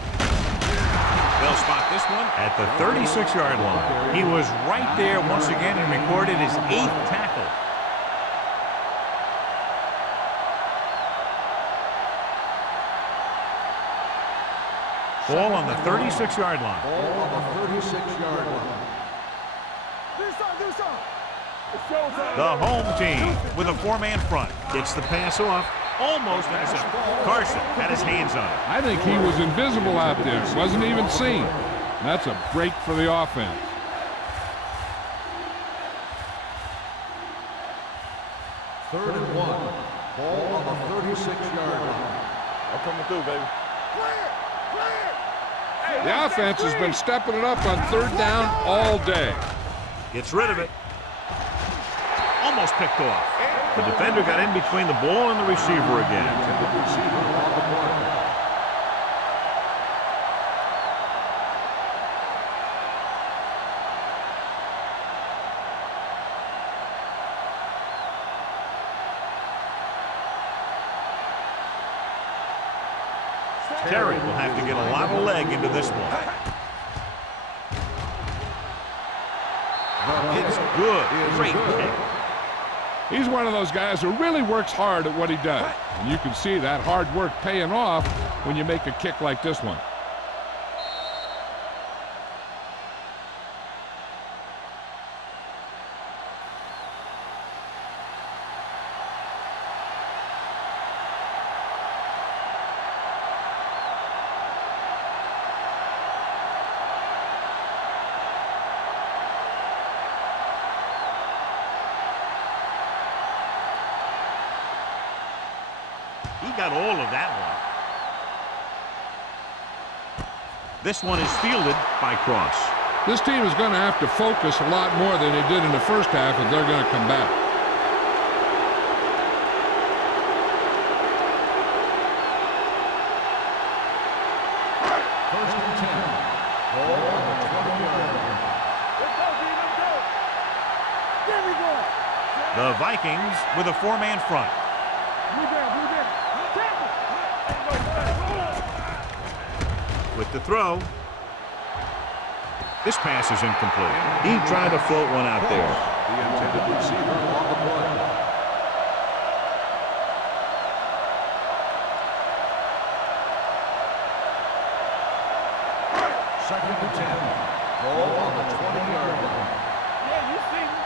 They'll spot this one at the 36-yard line. He was right there once again and recorded his 8th tackle. Ball on the 36-yard line. Ball on the 36-yard line. The home team with a 4-man front gets the pass off. Almost intercepted. Carson had his hands on it. I think he was invisible out there. Wasn't even seen. And that's a break for the offense. Third and 1. Ball on the 36-yard line. I'm coming through, baby. The offense has been stepping it up on 3rd down all day. Gets rid of it. Almost picked off. The defender got in between the ball and the receiver again. Terry will have to get a lot of leg into this one. It's good. Great kick. He's one of those guys who really works hard at what he does. And you can see that hard work paying off when you make a kick like this one. He got all of that one. This one is fielded by Cross. This team is going to have to focus a lot more than they did in the first half if they're going to come back. First and 10. Ball on the 20-yard line. The Vikings with a 4-man front. With the throw. This pass is incomplete. He tried to float one out there. The intended receiver on the play. Second and 10. Ball on the 20-yard line. Yeah, you see me.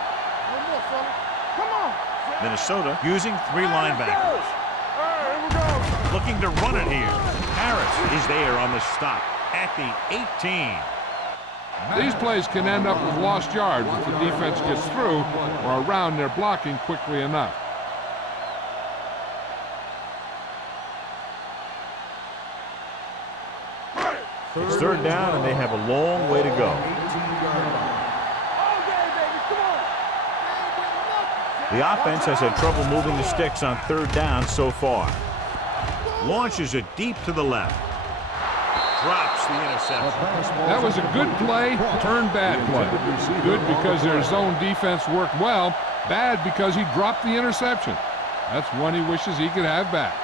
One more, fella. Come on. Minnesota using 3 linebackers. All right, here we go. Looking to run it here. Harris is there on the stop at the 18. These plays can end up with lost yards if the defense gets through or around their blocking quickly enough. It's 3rd down, and they have a long way to go. 18-yard line. The offense has had trouble moving the sticks on 3rd down so far. Launches it deep to the left. Drops the interception. That was a good play, turned bad play. Good because their zone defense worked well, bad because he dropped the interception. That's one he wishes he could have back.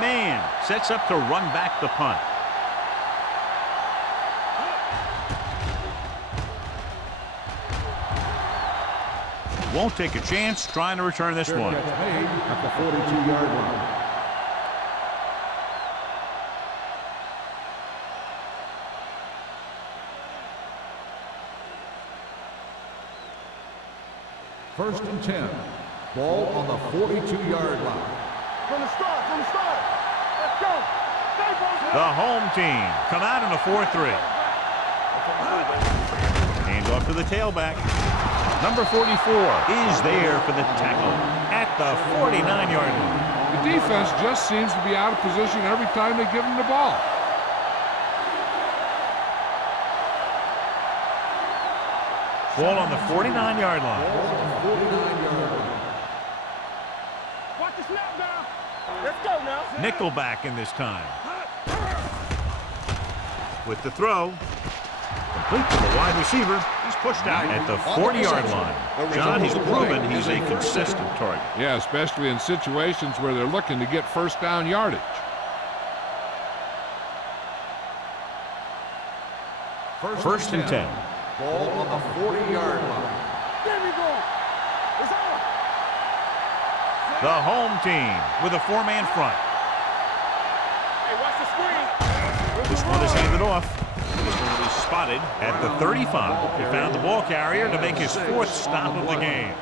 Man sets up to run back the punt. Won't take a chance trying to return this one. Catch made at the 42-yard line. First and 10. Ball on the 42-yard line. From the start, let's go. The home team come out in a 4-3. Hand off to the tailback. Number 44 is there for the tackle at the 49-yard line. The defense just seems to be out of position every time they give them the ball. Ball on the 49-yard line. Watch the snap down. Let's go now. Nickelback in this time. With the throw. Complete to the wide receiver. He's pushed out at the 40-yard line. John, he's proven he's a consistent target. Yeah, especially in situations where they're looking to get first down yardage. First and 10. Ball on the 40-yard line. There we go. It's on. The home team with a 4-man front. Hey, watch the screen. This one is handed off. This one will be spotted at the 35. He found the ball carrier to make his 4th stop of the game.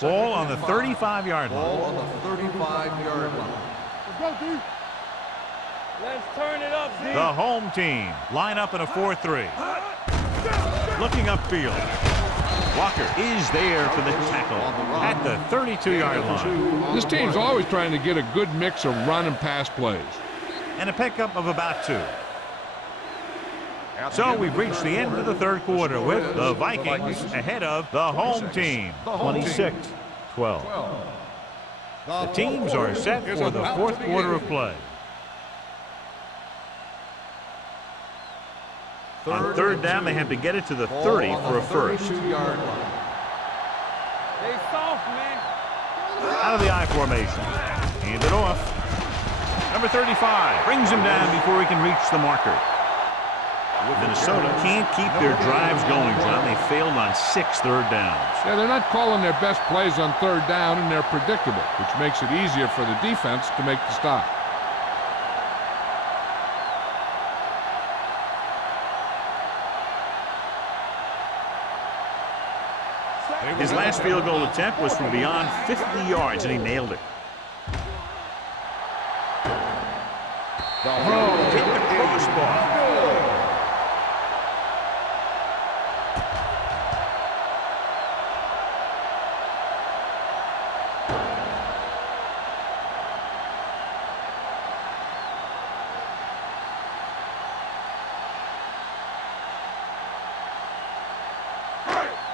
Ball on the 35-yard line. Ball on the 35-yard line. Let's go, D. Let's turn it up, D. The home team line up in a 4-3. Looking upfield. Walker is there for the tackle at the 32-yard line. This team's always trying to get a good mix of run and pass plays. And a pickup of about 2. So we've reached the end of the 3rd quarter with the Vikings ahead of the home team, 26-12. The teams are set for the 4th quarter of play. On 3rd down, they have to get it to the 30 for a first. They soft, man. Out of the I formation. Hand it off. Number 35 brings him down before he can reach the marker. Minnesota can't keep their drives going, John. They failed on 6 third downs. Yeah, they're not calling their best plays on 3rd down, and they're predictable, which makes it easier for the defense to make the stop. His last field goal attempt was from beyond 50 yards, and he nailed it. Take the crossbar.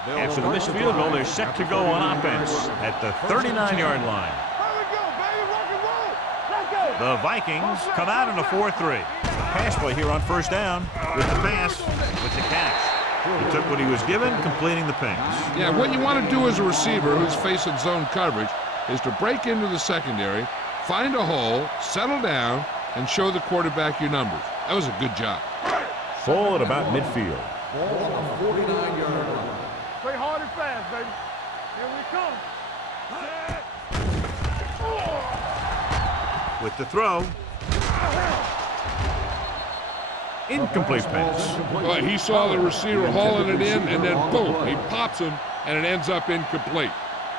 After the missed field goal, they're set to go on offense at the 39-yard line. The Vikings come out in a 4-3. Pass play here on 1st down with the pass, with the catch. He took what he was given, completing the pass. Yeah, what you want to do as a receiver who's facing zone coverage is to break into the secondary, find a hole, settle down, and show the quarterback your numbers. That was a good job. Ball at about midfield. Ball on the 49-yard line. Play hard and fast, baby. Here we come. With the throw. Incomplete pass. Well, he saw the receiver hauling it in, and then boom, he pops him, and it ends up incomplete.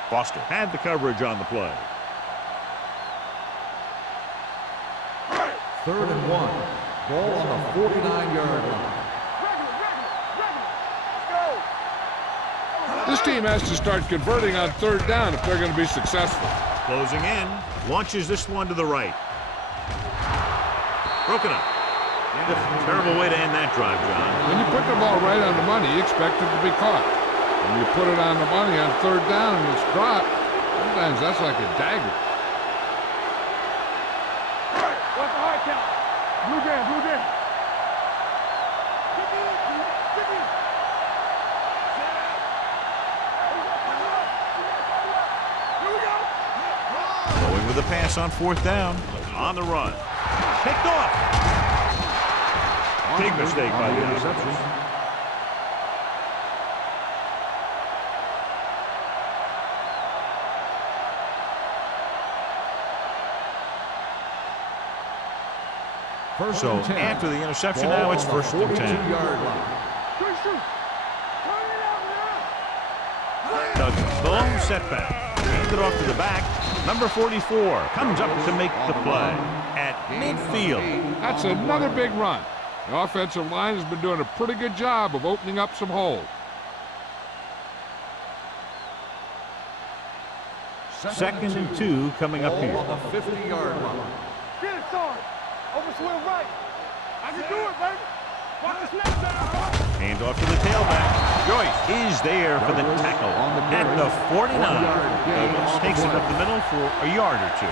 Foster had the coverage on the play. 3rd and 1. Ball on the 49-yard line. This team has to start converting on 3rd down if they're going to be successful. Closing in. Launches this one to the right. Broken up. Terrible way to end that drive, John. When you put the ball right on the money, you expect it to be caught. When you put it on the money on 3rd down and it's dropped, sometimes that's like a dagger. What's the hard count? Blue down, blue down. Going with a pass on 4th down. On the run. Picked off. Big mistake by the interception. First So and 10. after the interception, Ball now it's on the first and 10. 42-yard line. Good shoot. Turn it out now. Douglas, the lone setback. Hand it off to the back. Number 44 comes up to make the play at midfield. That's another big run. The offensive line has been doing a pretty good job of opening up some holes. Second and 2 coming up here. Ball on the 50-yard line. Get it, son. Over swing right. I can do it, baby. Watch the snap down. Hand off to the tailback. Joyce is there for the tackle at the 49. Douglas takes it up the middle for a yard or two.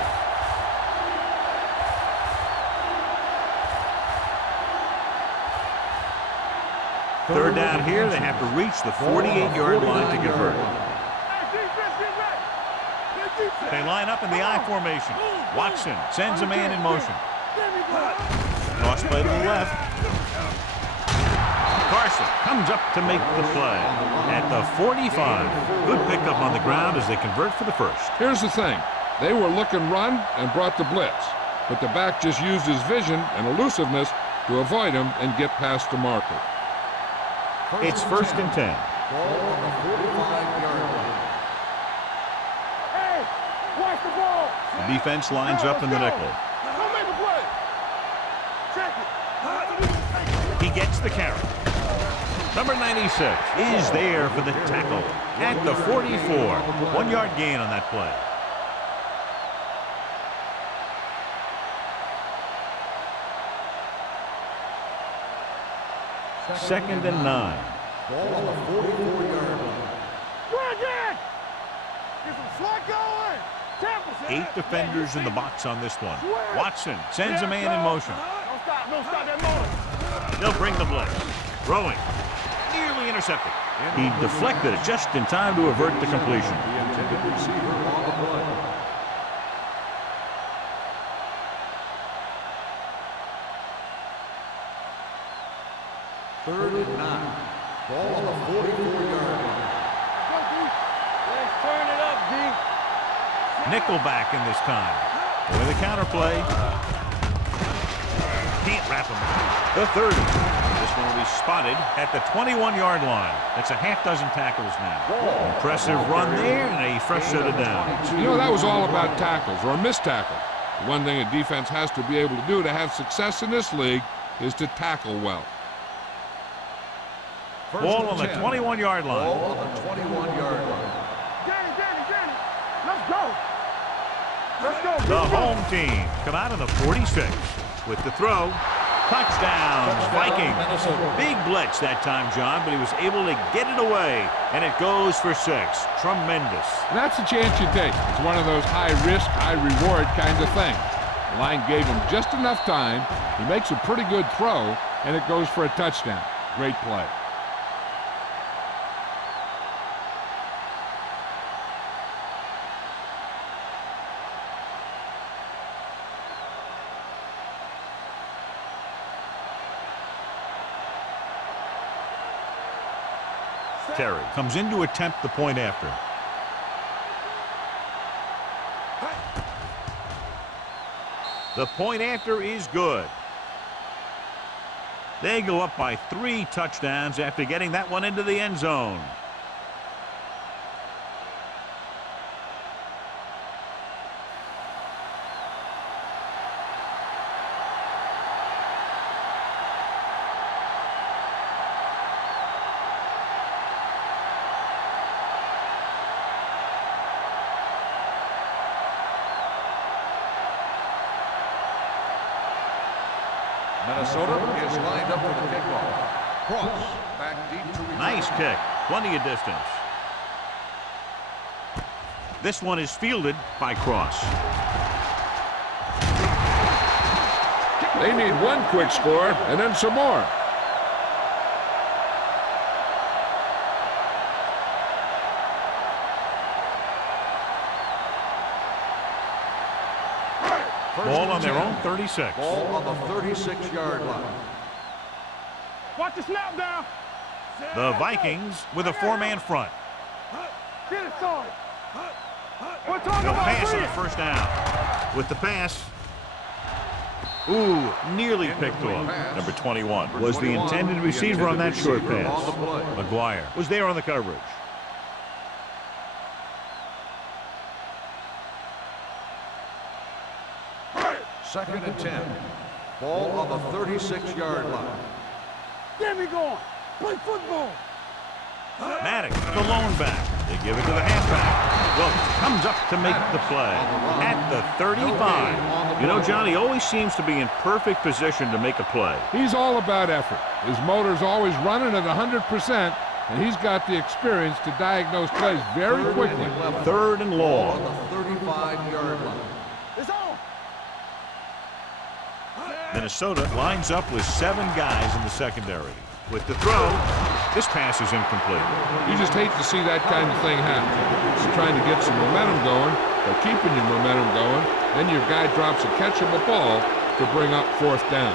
Third down here, they have to reach the 48-yard line to convert. Hey, defense, get ready. Get defense. They line up in the I formation. Watson sends a man in motion. Give me, bro. Cross play to the left. Carson comes up to make the play at the 45. Good pickup on the ground as they convert for the first. Here's the thing. They were looking run and brought the blitz, but the back just used his vision and elusiveness to avoid him and get past the marker. It's first and 10. Ball on the 45-yard line. Hey, watch the ball. The defense lines up in the nickel. Go make a play. Check it. He gets the carry. Number 96 is there for the tackle at the 44. 1 yard gain on that play. Second and 9. Ball on the 44-yard line. Good again. Get some slack going. Temple, 8 defenders in the box on this one. Watson sends a man in motion. Don't stop that motor. They'll bring the blitz. Throwing. Nearly intercepted. He deflected it just in time to avert the completion. The intended receiver on the play. Third and 9. Ball on the 44-yard line. Let's turn it up, D. Nickelback in this time. With a counter play. Can't wrap him up. The 30. This one will be spotted at the 21-yard line. That's a half dozen tackles now. Impressive run there and a fresh set of downs. You know, that was all about tackles or missed tackle. The one thing a defense has to be able to do to have success in this league is to tackle well. Ball on the 21-yard line. Ball on the 21-yard line. Danny. Let's go. Let's go. The home team come out of the 46 with the throw. Touchdown, Vikings. Big blitz that time, John, but he was able to get it away, and it goes for 6. Tremendous. And that's a chance you take. It's one of those high-risk, high-reward kinds of things. The line gave him just enough time. He makes a pretty good throw, and it goes for a touchdown. Great play. Terry comes in to attempt the point after. The point after is good. They go up by 3 touchdowns after getting that one into the end zone. Minnesota is lined up for the kickoff. Cross back deep to return. Nice kick. Plenty of distance. This one is fielded by Cross. They need one quick score and then some more. Ball on their own 36. Ball on the 36-yard line. Watch the snap down. The Vikings with a 4-man front. Get it, son. We're talking No about pass on the read. first down. With the pass, Ooh, nearly picked off. Number 21 was the intended receiver on that short pass. McGuire was there on the coverage. Second and 10. Ball on the 36-yard line. Get me going. Play football. Maddox, the lone back. They give it to the halfback. Wilkes comes up to make the play at the 35. You know, John, he always seems to be in perfect position to make a play. He's all about effort. His motor's always running at 100%, and he's got the experience to diagnose plays very quickly. Third and long. On the 35-yard line. It's on. Minnesota lines up with 7 guys in the secondary. With the throw, this pass is incomplete. You just hate to see that kind of thing happen. You're trying to get some momentum going, or keeping your momentum going, then your guy drops a catchable ball to bring up fourth down.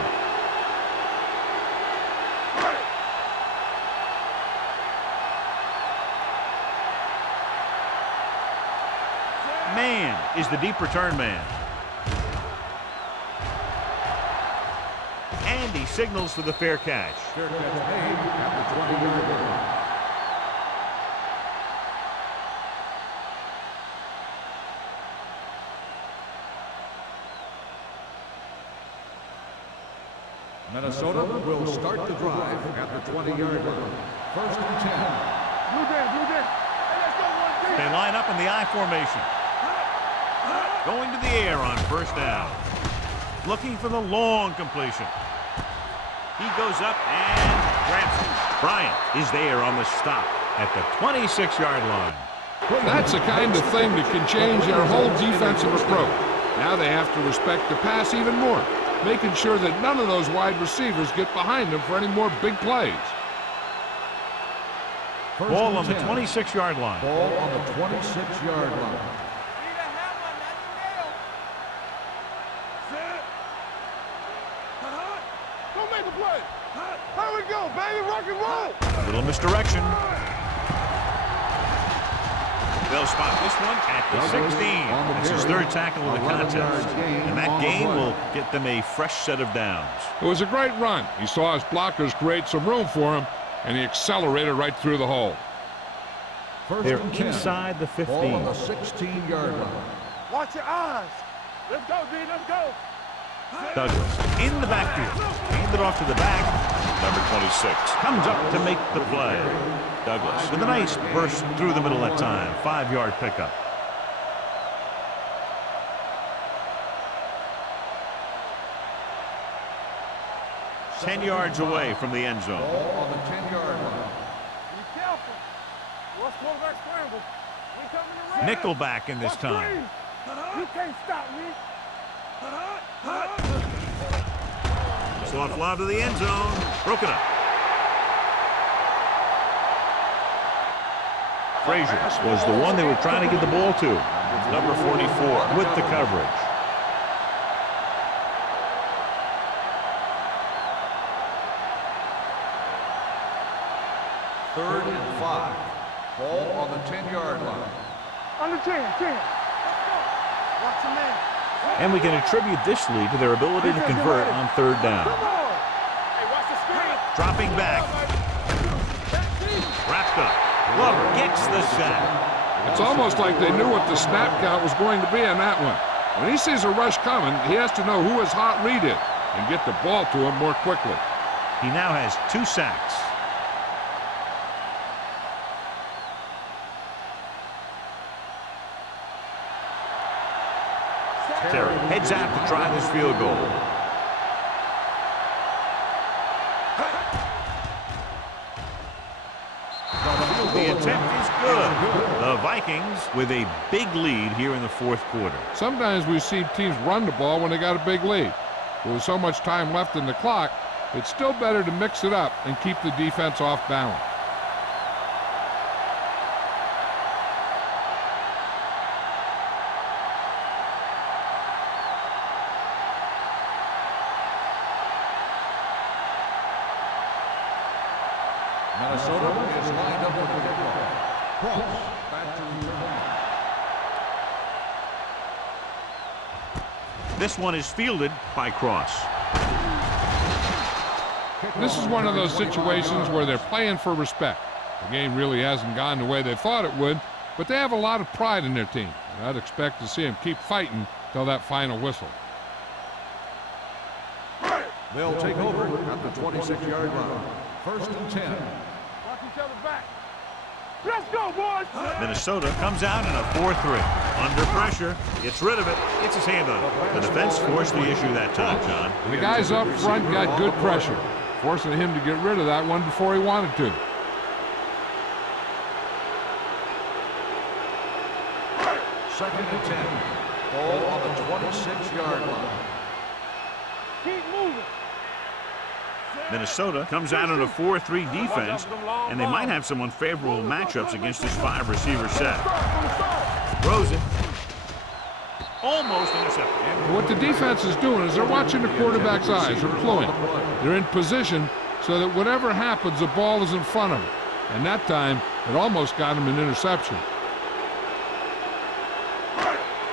Man is the deep return man. And he signals for the fair catch. Fair catch made at the 20-yard line. Minnesota will start the drive at the 20-yard line. First and 10. Blue Dan, Blue Dan. Hey, let's go 1-3. They line up in the I formation. Going to the air on first down. Looking for the long completion. He goes up and grabs it. Bryant is there on the stop at the 26-yard line. That's the kind of thing that can change their whole defensive approach. Now they have to respect the pass even more, making sure that none of those wide receivers get behind them for any more big plays. Ball on the 26-yard line. Ball on the 26-yard line. Don't make a play. Here we go, baby. Rock and roll. A little misdirection. They'll spot this one at the 16. It's his third tackle of the contest. And that gain will get them a fresh set of downs. It was a great run. He saw his blockers create some room for him, and he accelerated right through the hole. They're inside the 15. Ball on the 16-yard line. Watch your eyes. Let's go, D. Let's go. Douglas in the backfield. Handed off to the back. Number 26 comes up to make the play. Douglas with a nice burst through the middle that time. 5-yard pickup. Ten yards away from the end zone. Ball on the 10-yard line. Be careful. Rush quarterback scramble. We coming to red. Nickelback in this time. You can't stop me. Soft lob to the end zone. Broken up. Frazier was the one they were trying to get the ball to. Number 44 with the coverage. Third and 5. Ball on the 10-yard line. Under 10. Let's go. Watch your man. And we can attribute this lead to their ability to convert on third down. Come on. Hey, watch the screen. Dropping back. Wrapped up. Glover gets the sack. It's almost like they knew what the snap count was going to be on that one. When he sees a rush coming, he has to know who his hot read is and get the ball to him more quickly. He now has 2 sacks. Terry heads out to try this field goal. The attempt is good. The Vikings with a big lead here in the fourth quarter. Sometimes we see teams run the ball when they got a big lead. With so much time left in the clock, it's still better to mix it up and keep the defense off balance. Minnesota is lined up with the kickoff. Cross back to return. This one is fielded by Cross. This is one of those situations where they're playing for respect. The game really hasn't gone the way they thought it would, but they have a lot of pride in their team. And I'd expect to see them keep fighting till that final whistle. They'll take over at the 26-yard line. First and 10. Watch each other back. Let's go, boys! Minnesota comes out in a 4-3. Under pressure, gets rid of it, gets his hand on it. The defense forced the issue that time, John. And the guys up front got good pressure, forcing him to get rid of that one before he wanted to. Second and 10. Ball on the 26-yard line. Keep moving. Minnesota comes out in a 4-3 defense, and they might have some unfavorable matchups against this 5-receiver set. Throws it. Almost intercepted. What the defense is doing is they're watching the quarterback's eyes. They're cluing. They're in position so that whatever happens, the ball is in front of them. And that time, it almost got him an interception.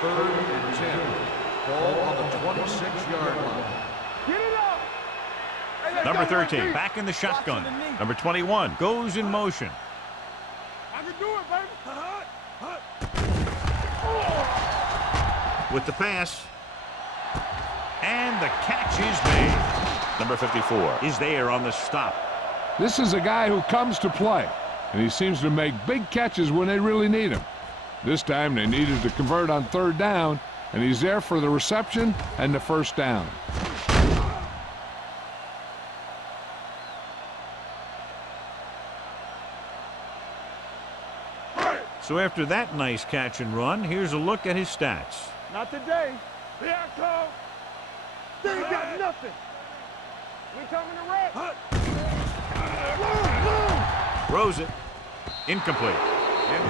Third and 10. Ball on the 26-yard line. Get it up. Number 13, back in the shotgun. Number 21 goes in motion. I can do it, baby. With the pass. And the catch is made. Number 54 is there on the stop. This is a guy who comes to play, and he seems to make big catches when they really need him. This time they needed to convert on third down, and he's there for the reception and the first down. So after that nice catch and run, here's a look at his stats. Not today. Here I come. They ain't got nothing. We coming to wreck. Throws it. Incomplete.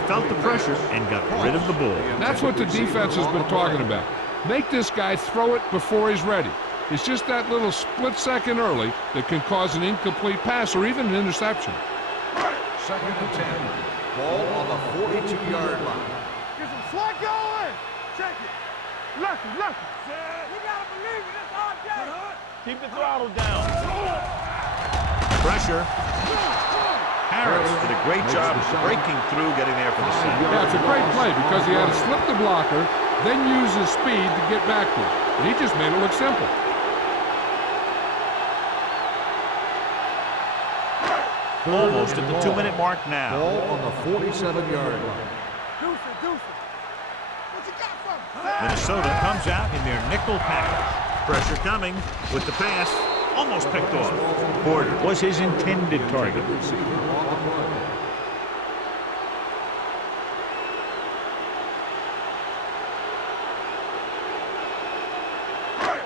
Felt the pressure and got rid of the ball. That's what the defense has been talking about. Make this guy throw it before he's ready. It's just that little split second early that can cause an incomplete pass or even an interception. Second and 10. Ball on the 42-yard line. Get some slack going. Check it. Lucky. We gotta believe it. It's our day. Keep the throttle down. Pressure. Harris did a great job breaking through, getting there for the sack. Yeah, it's a great play because he had to slip the blocker, then use his speed to get back to it. And he just made it look simple. Almost at the 2-minute mark now. Ball on the 47-yard line. Deuce it. What you got from me? Minnesota comes out in their nickel package. Pressure coming with the pass. Almost picked off. Porter was his intended target. Receiver on the play.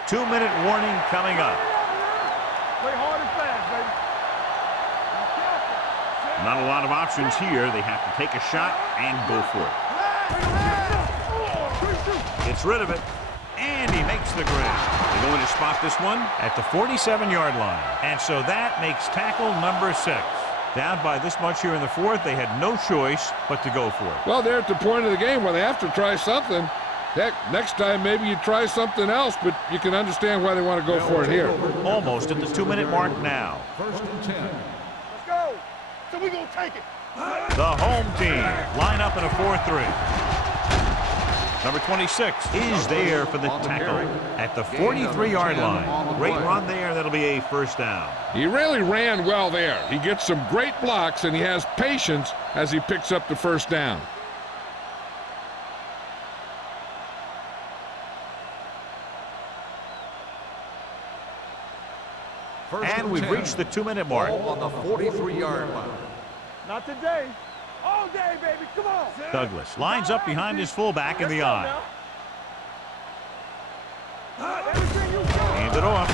Two-minute warning coming up. Play hard and fast, baby. Not a lot of options here. They have to take a shot and go for it. Gets rid of it. And he makes the grab. They're going to spot this one at the 47-yard line. And so that makes tackle number 6. Down by this much here in the fourth, they had no choice but to go for it. Well, they're at the point of the game where they have to try something. Heck, next time maybe you try something else, but you can understand why they want to go for it here. Almost at the 2-minute mark now. First and 10. Let's go. So we gonna take it. The home team line up in a 4-3. Number 26 is there for the tackle at the 43-yard line. Great run there. That'll be a first down. He really ran well there. He gets some great blocks, and he has patience as he picks up the first down. And we've reached the 2-minute mark. Ball on the 43-yard line. Not today. All day, baby. Come on. Douglas lines up behind his fullback in the eye. Hand it off.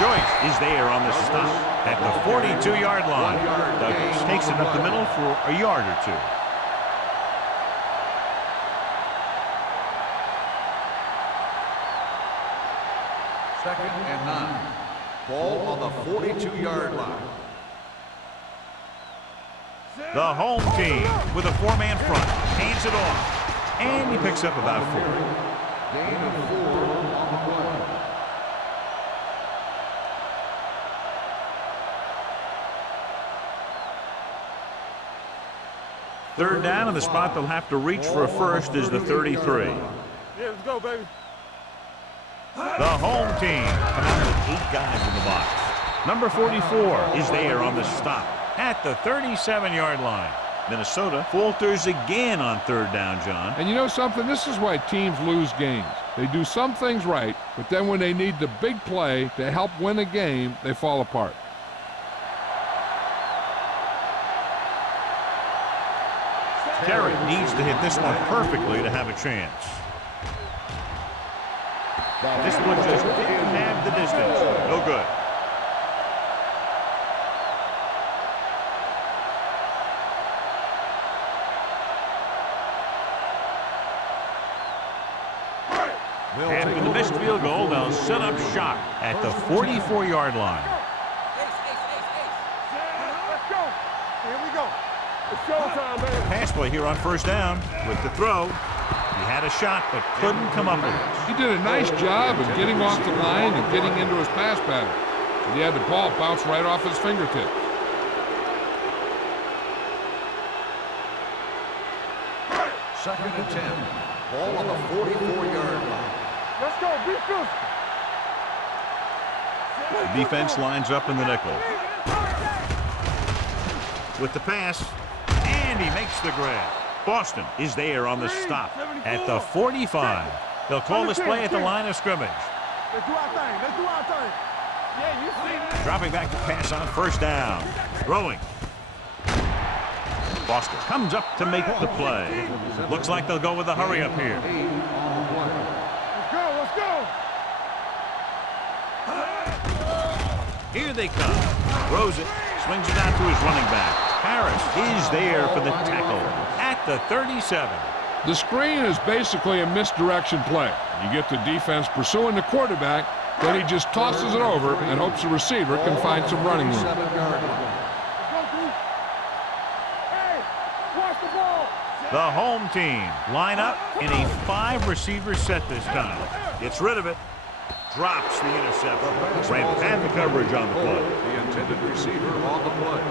Joyce is there on the stop at the 42-yard line. Douglas takes it up the middle for a yard or two. Second and 9. Ball on the 42-yard line. The home team with a 4-man front hands it off. And he picks up about 4. Gain of 4 on the play. Third down, and the spot they'll have to reach for a first is the 33. Yeah, let's go, baby. The home team come out with 8 guys in the box. Number 44 is there on the stop at the 37-yard line. Minnesota falters again on third down, John. And you know something? This is why teams lose games. They do some things right, but then when they need the big play to help win a game, they fall apart. Terry needs to hit this one perfectly to have a chance. This one just didn't have the distance. No good. After the missed field goal, they'll set up shop at the 44-yard line. Let's go. Here we go. It's showtime, baby. Pass play here on first down with the throw. He had a shot but couldn't come up with it. He did a nice job of getting off the line and getting into his pass pattern. But he had the ball bounce right off his fingertips. Second and 10. Ball on the 44-yard line. Let's go. Be physical. The defense lines up in the nickel. With the pass, and he makes the grab. Boston is there on the stop at the 45. They'll call this play at the line of scrimmage. Let's do our thing. Let's do our thing. Yeah, you see this. Dropping back to pass on first down. Throwing. Boston comes up to make the play. Looks like they'll go with a hurry up here. 8 on the play. Let's go. Let's go. Here they come. Throws it. Swings it out to his running back. Harris is there for the tackle at the 37. The screen is basically a misdirection play. You get the defense pursuing the quarterback, then he just tosses it over and hopes the receiver can find some running room. 7-yard line. Let's go, dude. Hey, watch the ball. The home team line up in a 5-receiver set this time. Gets rid of it. Drops the interception. Ran past the coverage on the play. The intended receiver on the play.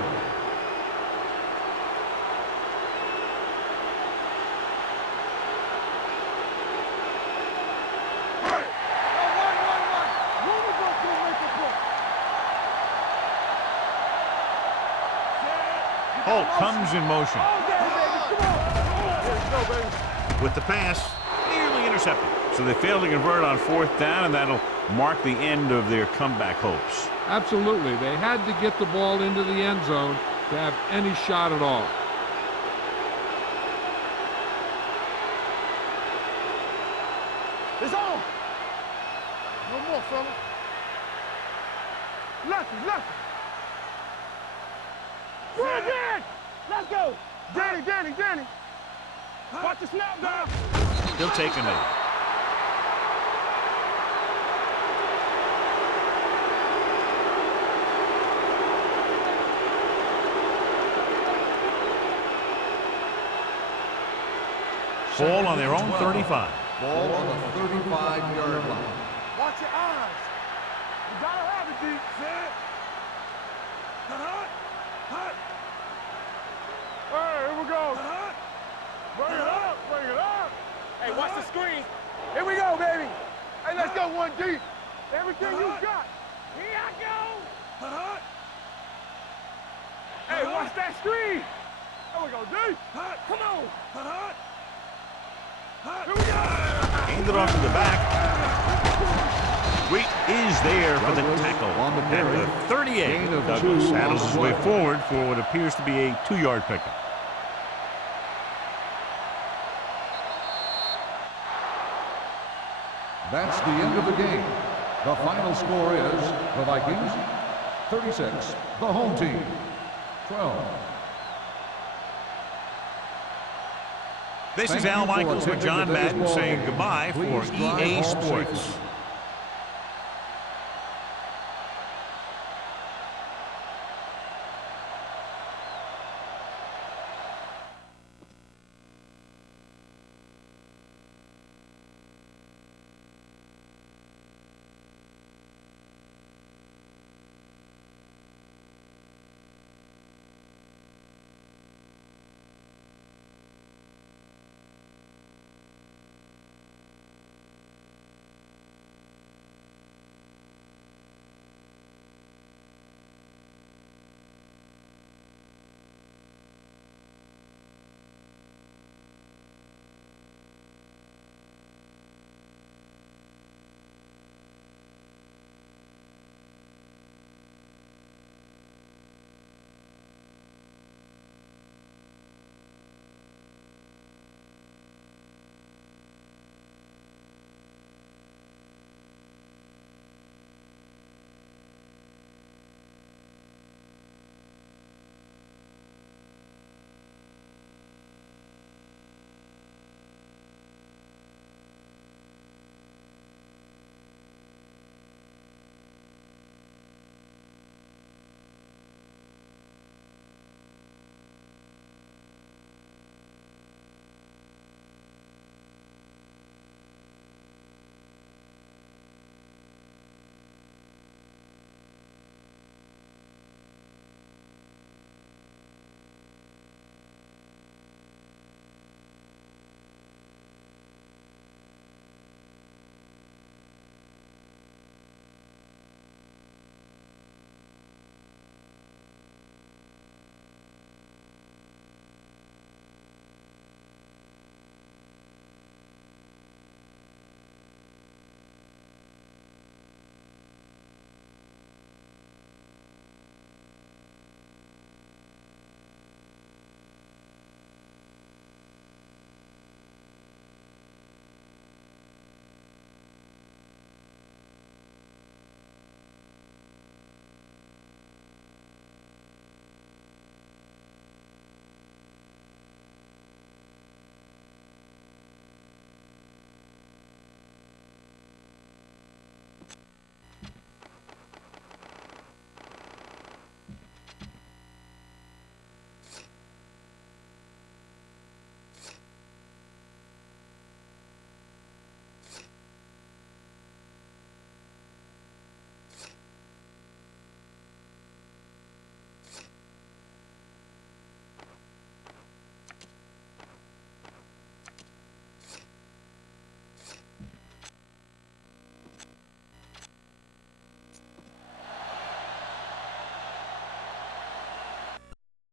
Holt comes in motion. With the pass, nearly intercepted. So they fail to convert on fourth down, and that'll mark the end of their comeback hopes. Absolutely. They had to get the ball into the end zone to have any shot at all. It's on. No more, fella. Left. Good, Dan. Let's go. Danny. Watch the snap, guys. He'll take a knee. Ball on their own 35. Ball on the 35-yard line. Watch your eyes. You gotta have it, D. Set. Hey, here we go. Bring it up. Hey, watch the screen. Here we go, baby. Hey, let's go 1D. Everything you got. Here I go. Hey, watch that screen. There we go, D. Come on. Here we go. Handed off to the back. Wheat is there for the tackle at the 38. Douglas saddles his way forward for what appears to be a 2-yard pickup. That's the end of the game. The final score is the Vikings 36, the home team 12. This is Al Michaels with John Madden saying goodbye for EA Sports.